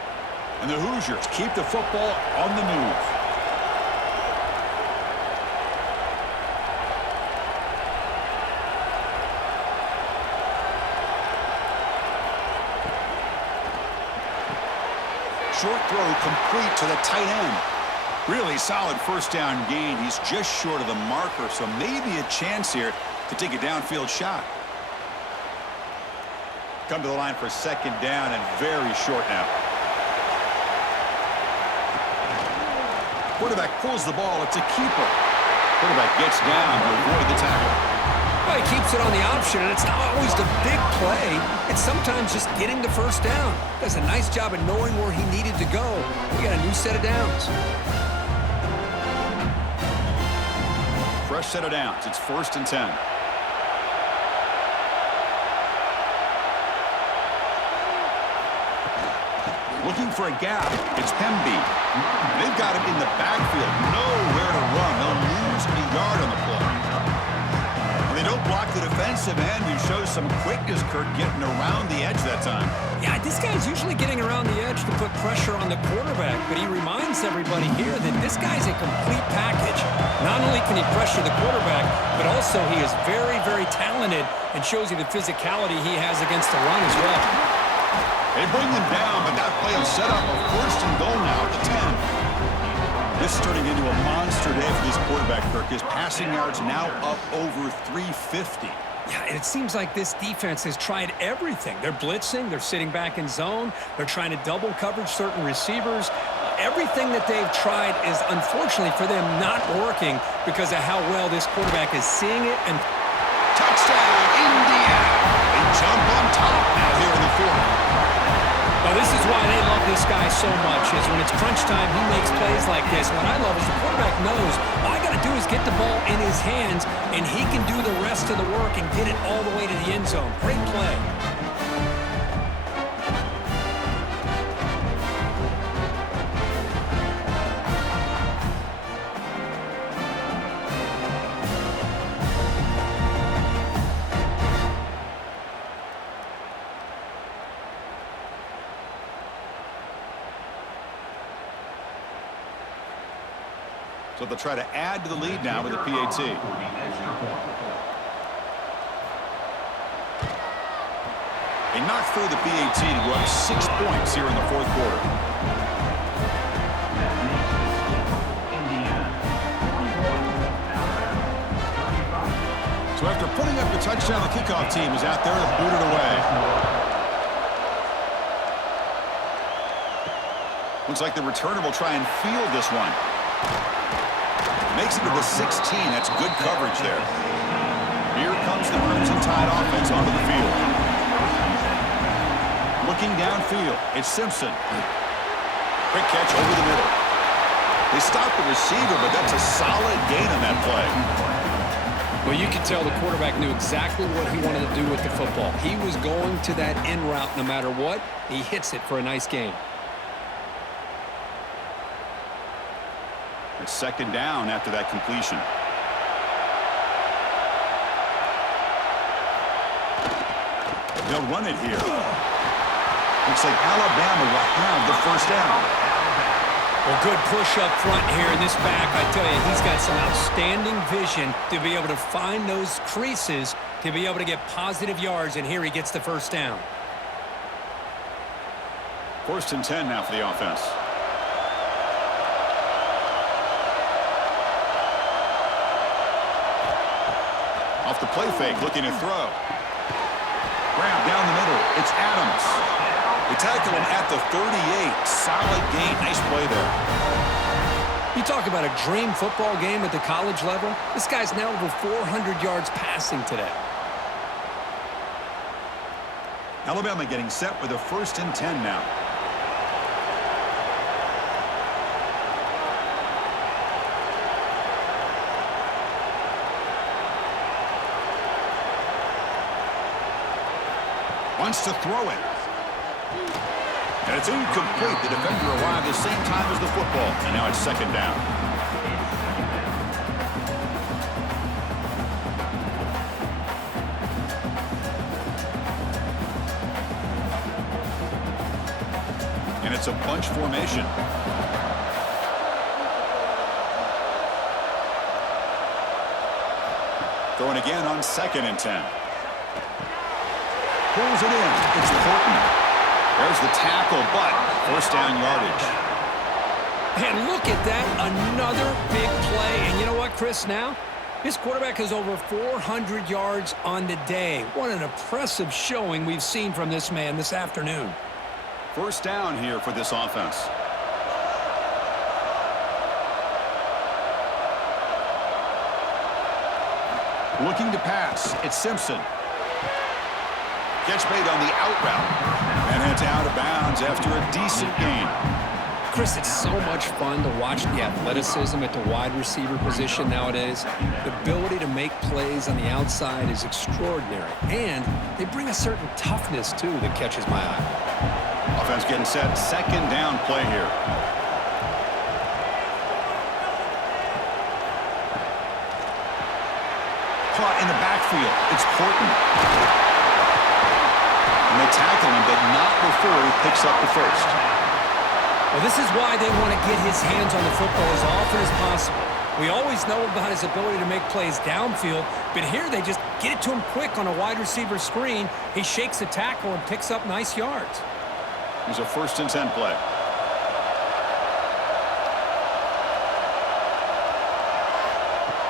And the Hoosiers keep the football on the move. Short throw complete to the tight end. Really solid first down gain. He's just short of the marker, so maybe a chance here to take a downfield shot. Come to the line for second down and very short now. Quarterback pulls the ball. It's a keeper. Quarterback gets down to avoid the tackle. Well, he keeps it on the option, and it's not always the big play. It's sometimes just getting the first down. Does a nice job of knowing where he needed to go. We got a new set of downs. Fresh set of downs. It's 1st and 10. Looking for a gap. It's Hemby. They've got him in the backfield. Nowhere to run. They'll lose a yard on the play. And they don't block the defensive end, who shows some quickness, Kurt, getting around the edge that time. Yeah, this guy's usually getting around the edge to put pressure on the quarterback, but he reminds everybody here that this guy's a complete package. Not only can he pressure the quarterback, but also he is very, very talented and shows you the physicality he has against the run as well. They bring them down, but that play is set up a 1st and goal now at the 10. This is turning into a monster day for this quarterback, Kirk. His passing yards now up over 350. Yeah, and it seems like this defense has tried everything. They're blitzing. They're sitting back in zone. They're trying to double coverage certain receivers. Everything that they've tried is, unfortunately for them, not working because of how well this quarterback is seeing it. And touchdown, Indiana. They jump on top now here in the 4th. Well, this is why they love this guy so much, is when it's crunch time, he makes plays like this. What I love is the quarterback knows all I got to do is get the ball in his hands, and he can do the rest of the work and get it all the way to the end zone. Great play. So they'll try to add to the lead now with a PAT. They knocked through the PAT to go up 6 points here in the 4th quarter. So after putting up the touchdown, the kickoff team is out there to boot it away. Looks like the returner will try and field this one. Makes it to the 16. That's good coverage there. Here comes the Crimson Tide offense onto the field. Looking downfield, it's Simpson. Quick catch over the middle. They stopped the receiver, but that's a solid gain on that play. Well, you can tell the quarterback knew exactly what he wanted to do with the football. He was going to that in route no matter what. He hits it for a nice gain. It's 2nd down after that completion. They'll run it here. Looks like Alabama will have the 1st down. Well, good push up front here in this back. I tell you, he's got some outstanding vision to be able to find those creases, to be able to get positive yards, and here he gets the 1st down. 1st and 10 now for the offense. Off the play fake, looking to throw. Grab down the middle. It's Adams. They tackle him at the 38. Solid gain. Nice play there. You talk about a dream football game at the college level. This guy's now over 400 yards passing today. Alabama getting set with a 1st and 10 now. Wants to throw it. And it's incomplete. The defender arrived the same time as the football. And now it's 2nd down. And it's a bunch formation. Throwing again on 2nd and 10. Pulls it in. It's Horton. There's the tackle, but 1st down yardage. And look at that, another big play. And you know what, Chris, now? This quarterback has over 400 yards on the day. What an impressive showing we've seen from this man this afternoon. First down here for this offense. Looking to pass. It's Simpson. Catch made on the out route. And it's out of bounds after a decent gain. Chris, it's so much fun to watch the athleticism at the wide receiver position nowadays. The ability to make plays on the outside is extraordinary. And they bring a certain toughness, too, that catches my eye. Offense getting set. Second down play here. Caught in the backfield. It's Porton. And they tackle him, but not before he picks up the first. Well, this is why they want to get his hands on the football as often as possible. We always know about his ability to make plays downfield, but here they just get it to him quick on a wide receiver screen. He shakes the tackle and picks up nice yards. Here's a 1st and 10 play.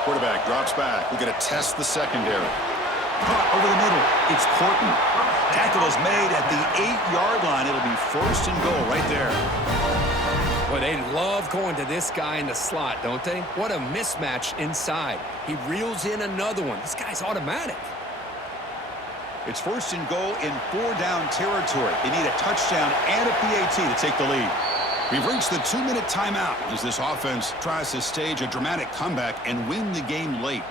Quarterback drops back. We're going to test the secondary. Caught over the middle. It's Porton. Tackle is made at the 8-yard line. It'll be 1st and goal right there. Well, they love going to this guy in the slot, don't they? What a mismatch inside. He reels in another one. This guy's automatic. It's 1st and goal in 4-down territory. They need a touchdown and a PAT to take the lead. We've reached the 2-minute timeout as this offense tries to stage a dramatic comeback and win the game late.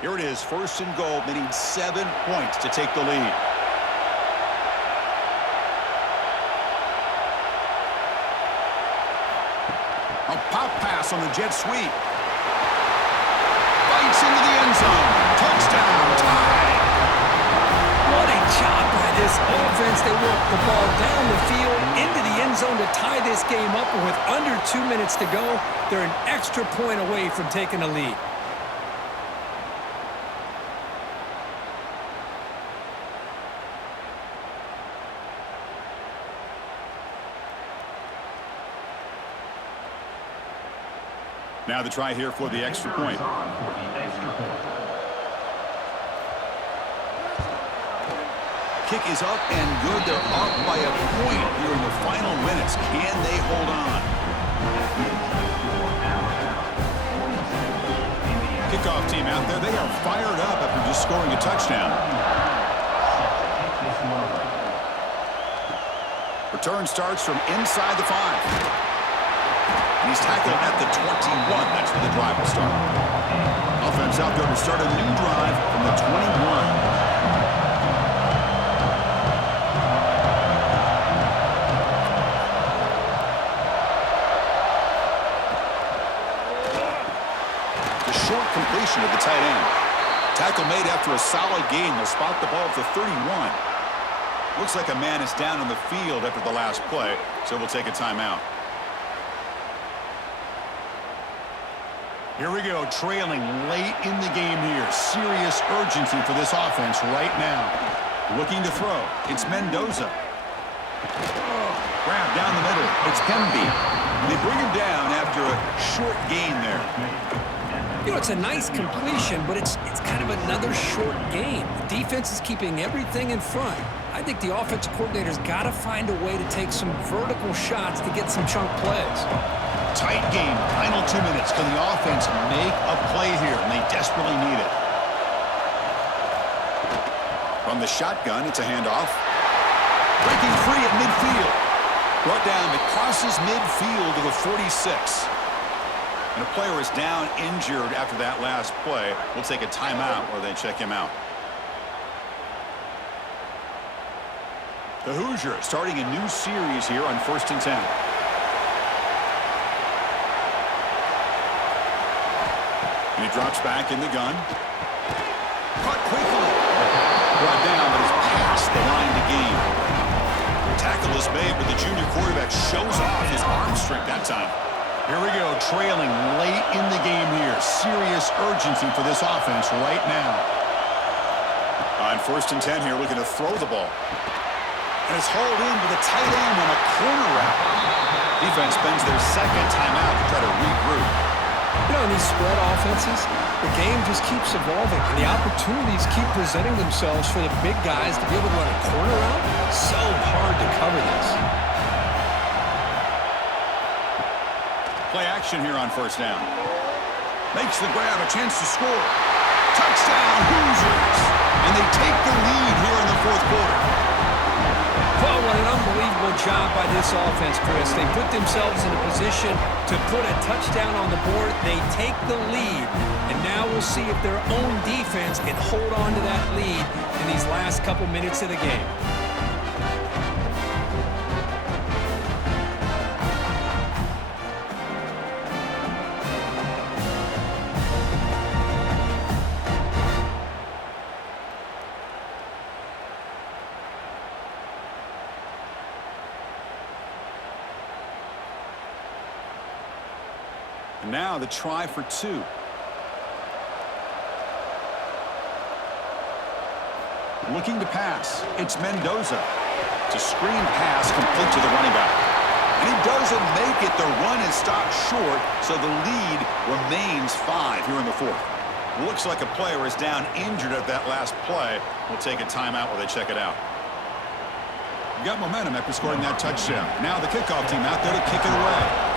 Here it is, 1st and goal. They need 7 points to take the lead. A pop pass on the jet sweep. Bites into the end zone. Touchdown, tie. What a job by this offense. They work the ball down the field into the end zone to tie this game up. And with under 2 minutes to go, they're an extra point away from taking the lead. Now the try here for the extra point. Kick is up and good. They're up by a point here in the final minutes. Can they hold on? Kickoff team out there. They are fired up after just scoring a touchdown. Return starts from inside the 5. He's tackled at the 21. That's where the drive will start. Offense out there to start a new drive from the 21. The short completion of the tight end. Tackle made after a solid gain. They'll spot the ball at the 31. Looks like a man is down on the field after the last play, so we'll take a timeout. Here we go, trailing late in the game here. Serious urgency for this offense right now. Looking to throw. It's Mendoza. Grab down the middle. It's Pemby. They bring him down after a short gain there. You know, it's a nice completion, but it's kind of another short game. The defense is keeping everything in front. I think the offensive coordinator's got to find a way to take some vertical shots to get some chunk plays. Tight game, final 2 minutes. Can the offense make a play here? And they desperately need it. From the shotgun, it's a handoff. Breaking free at midfield. Brought down, it crosses midfield to the 46. And a player is down injured after that last play. We'll take a timeout or they check him out. The Hoosiers starting a new series here on 1st and 10. And he drops back in the gun. Caught quickly. Brought down, but is past the line to gain. Tackle is made, but the junior quarterback shows off his arm strength that time. Here we go, trailing late in the game here. Serious urgency for this offense right now. On 1st and 10 here, looking to throw the ball. And it's hauled in with a tight end on a corner route. Defense spends their second timeout to try to regroup. You know, in these spread offenses, the game just keeps evolving, and the opportunities keep presenting themselves for the big guys to be able to run a corner out. So hard to cover this. Play action here on 1st down. Makes the grab, a chance to score. Touchdown, Hoosiers! And they take the lead here in the 4th quarter. Well, what an unbelievable job by this offense, Chris. They put themselves in a position to put a touchdown on the board. They take the lead, and now we'll see if their own defense can hold on to that lead in these last couple minutes of the game. Now the try for 2. Looking to pass. It's Mendoza. It's a screen pass complete to the running back. And he doesn't make it. The run is stopped short, so the lead remains 5 here in the 4th. Looks like a player is down injured at that last play. We'll take a timeout while they check it out. Got momentum after scoring that touchdown. Now the kickoff team out there to kick it away.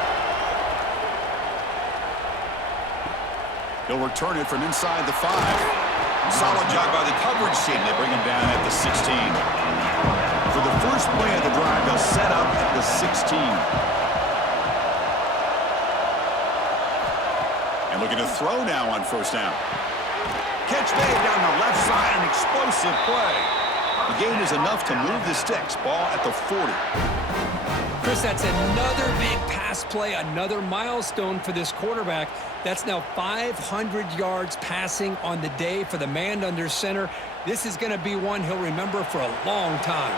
He'll return it from inside the 5. Solid job by the coverage team. They bring him down at the 16. For the first play of the drive, they'll set up at the 16. And looking to throw now on 1st down. Catch made down the left side, an explosive play. The gain is enough to move the sticks. Ball at the 40. Chris, that's another big pass play, another milestone for this quarterback. That's now 500 yards passing on the day for the man under center. This is going to be one he'll remember for a long time.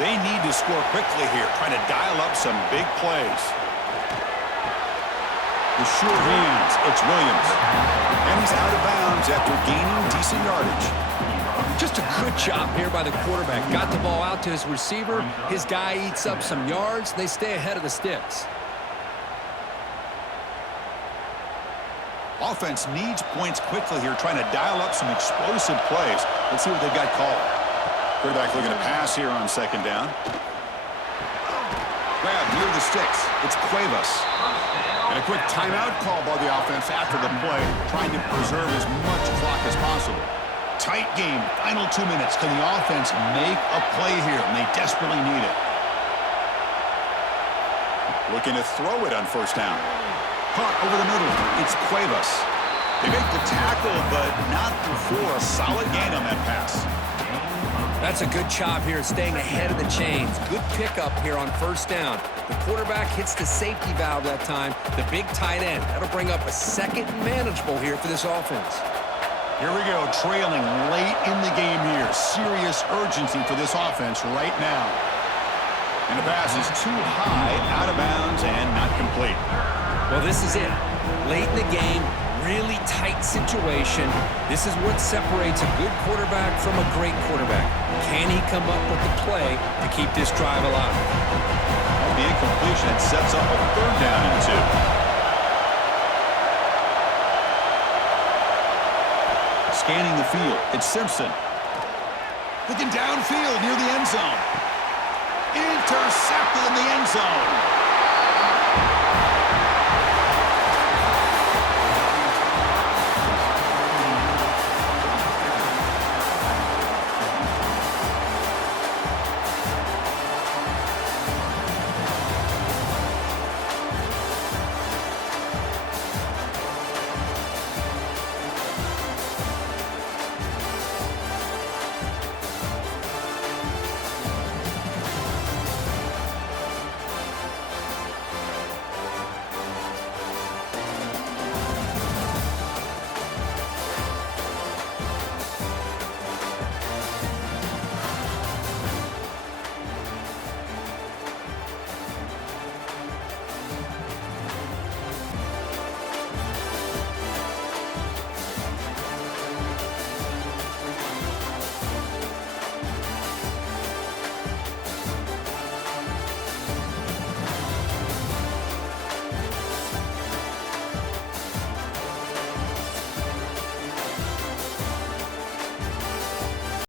They need to score quickly here, trying to dial up some big plays. The sure hands, it's Williams. And he's out of bounds after gaining decent yardage. Just a good job here by the quarterback. Got the ball out to his receiver. His guy eats up some yards. They stay ahead of the sticks. Offense needs points quickly here, trying to dial up some explosive plays. Let's see what they've got called. Quarterback looking to pass here on 2nd down. Grab near the sticks. It's Cuevas. And a quick timeout call by the offense after the play, trying to preserve as much clock as possible. Tight game, final 2 minutes. Can the offense make a play here? And they desperately need it. Looking to throw it on 1st down. Caught over the middle. It's Cuevas. They make the tackle, but not before a solid gain on that pass. That's a good job here, staying ahead of the chains. Good pickup here on 1st down. The quarterback hits the safety valve that time. The big tight end. That'll bring up a 2nd manageable here for this offense. Here we go, trailing late in the game here. Serious urgency for this offense right now. And the pass is too high, out of bounds, and not complete. Well, this is it. Late in the game, really tight situation. This is what separates a good quarterback from a great quarterback. Can he come up with the play to keep this drive alive? The incompletion, it sets up a 3rd down and 2. Scanning the field, it's Simpson. Looking downfield near the end zone. Intercepted in the end zone.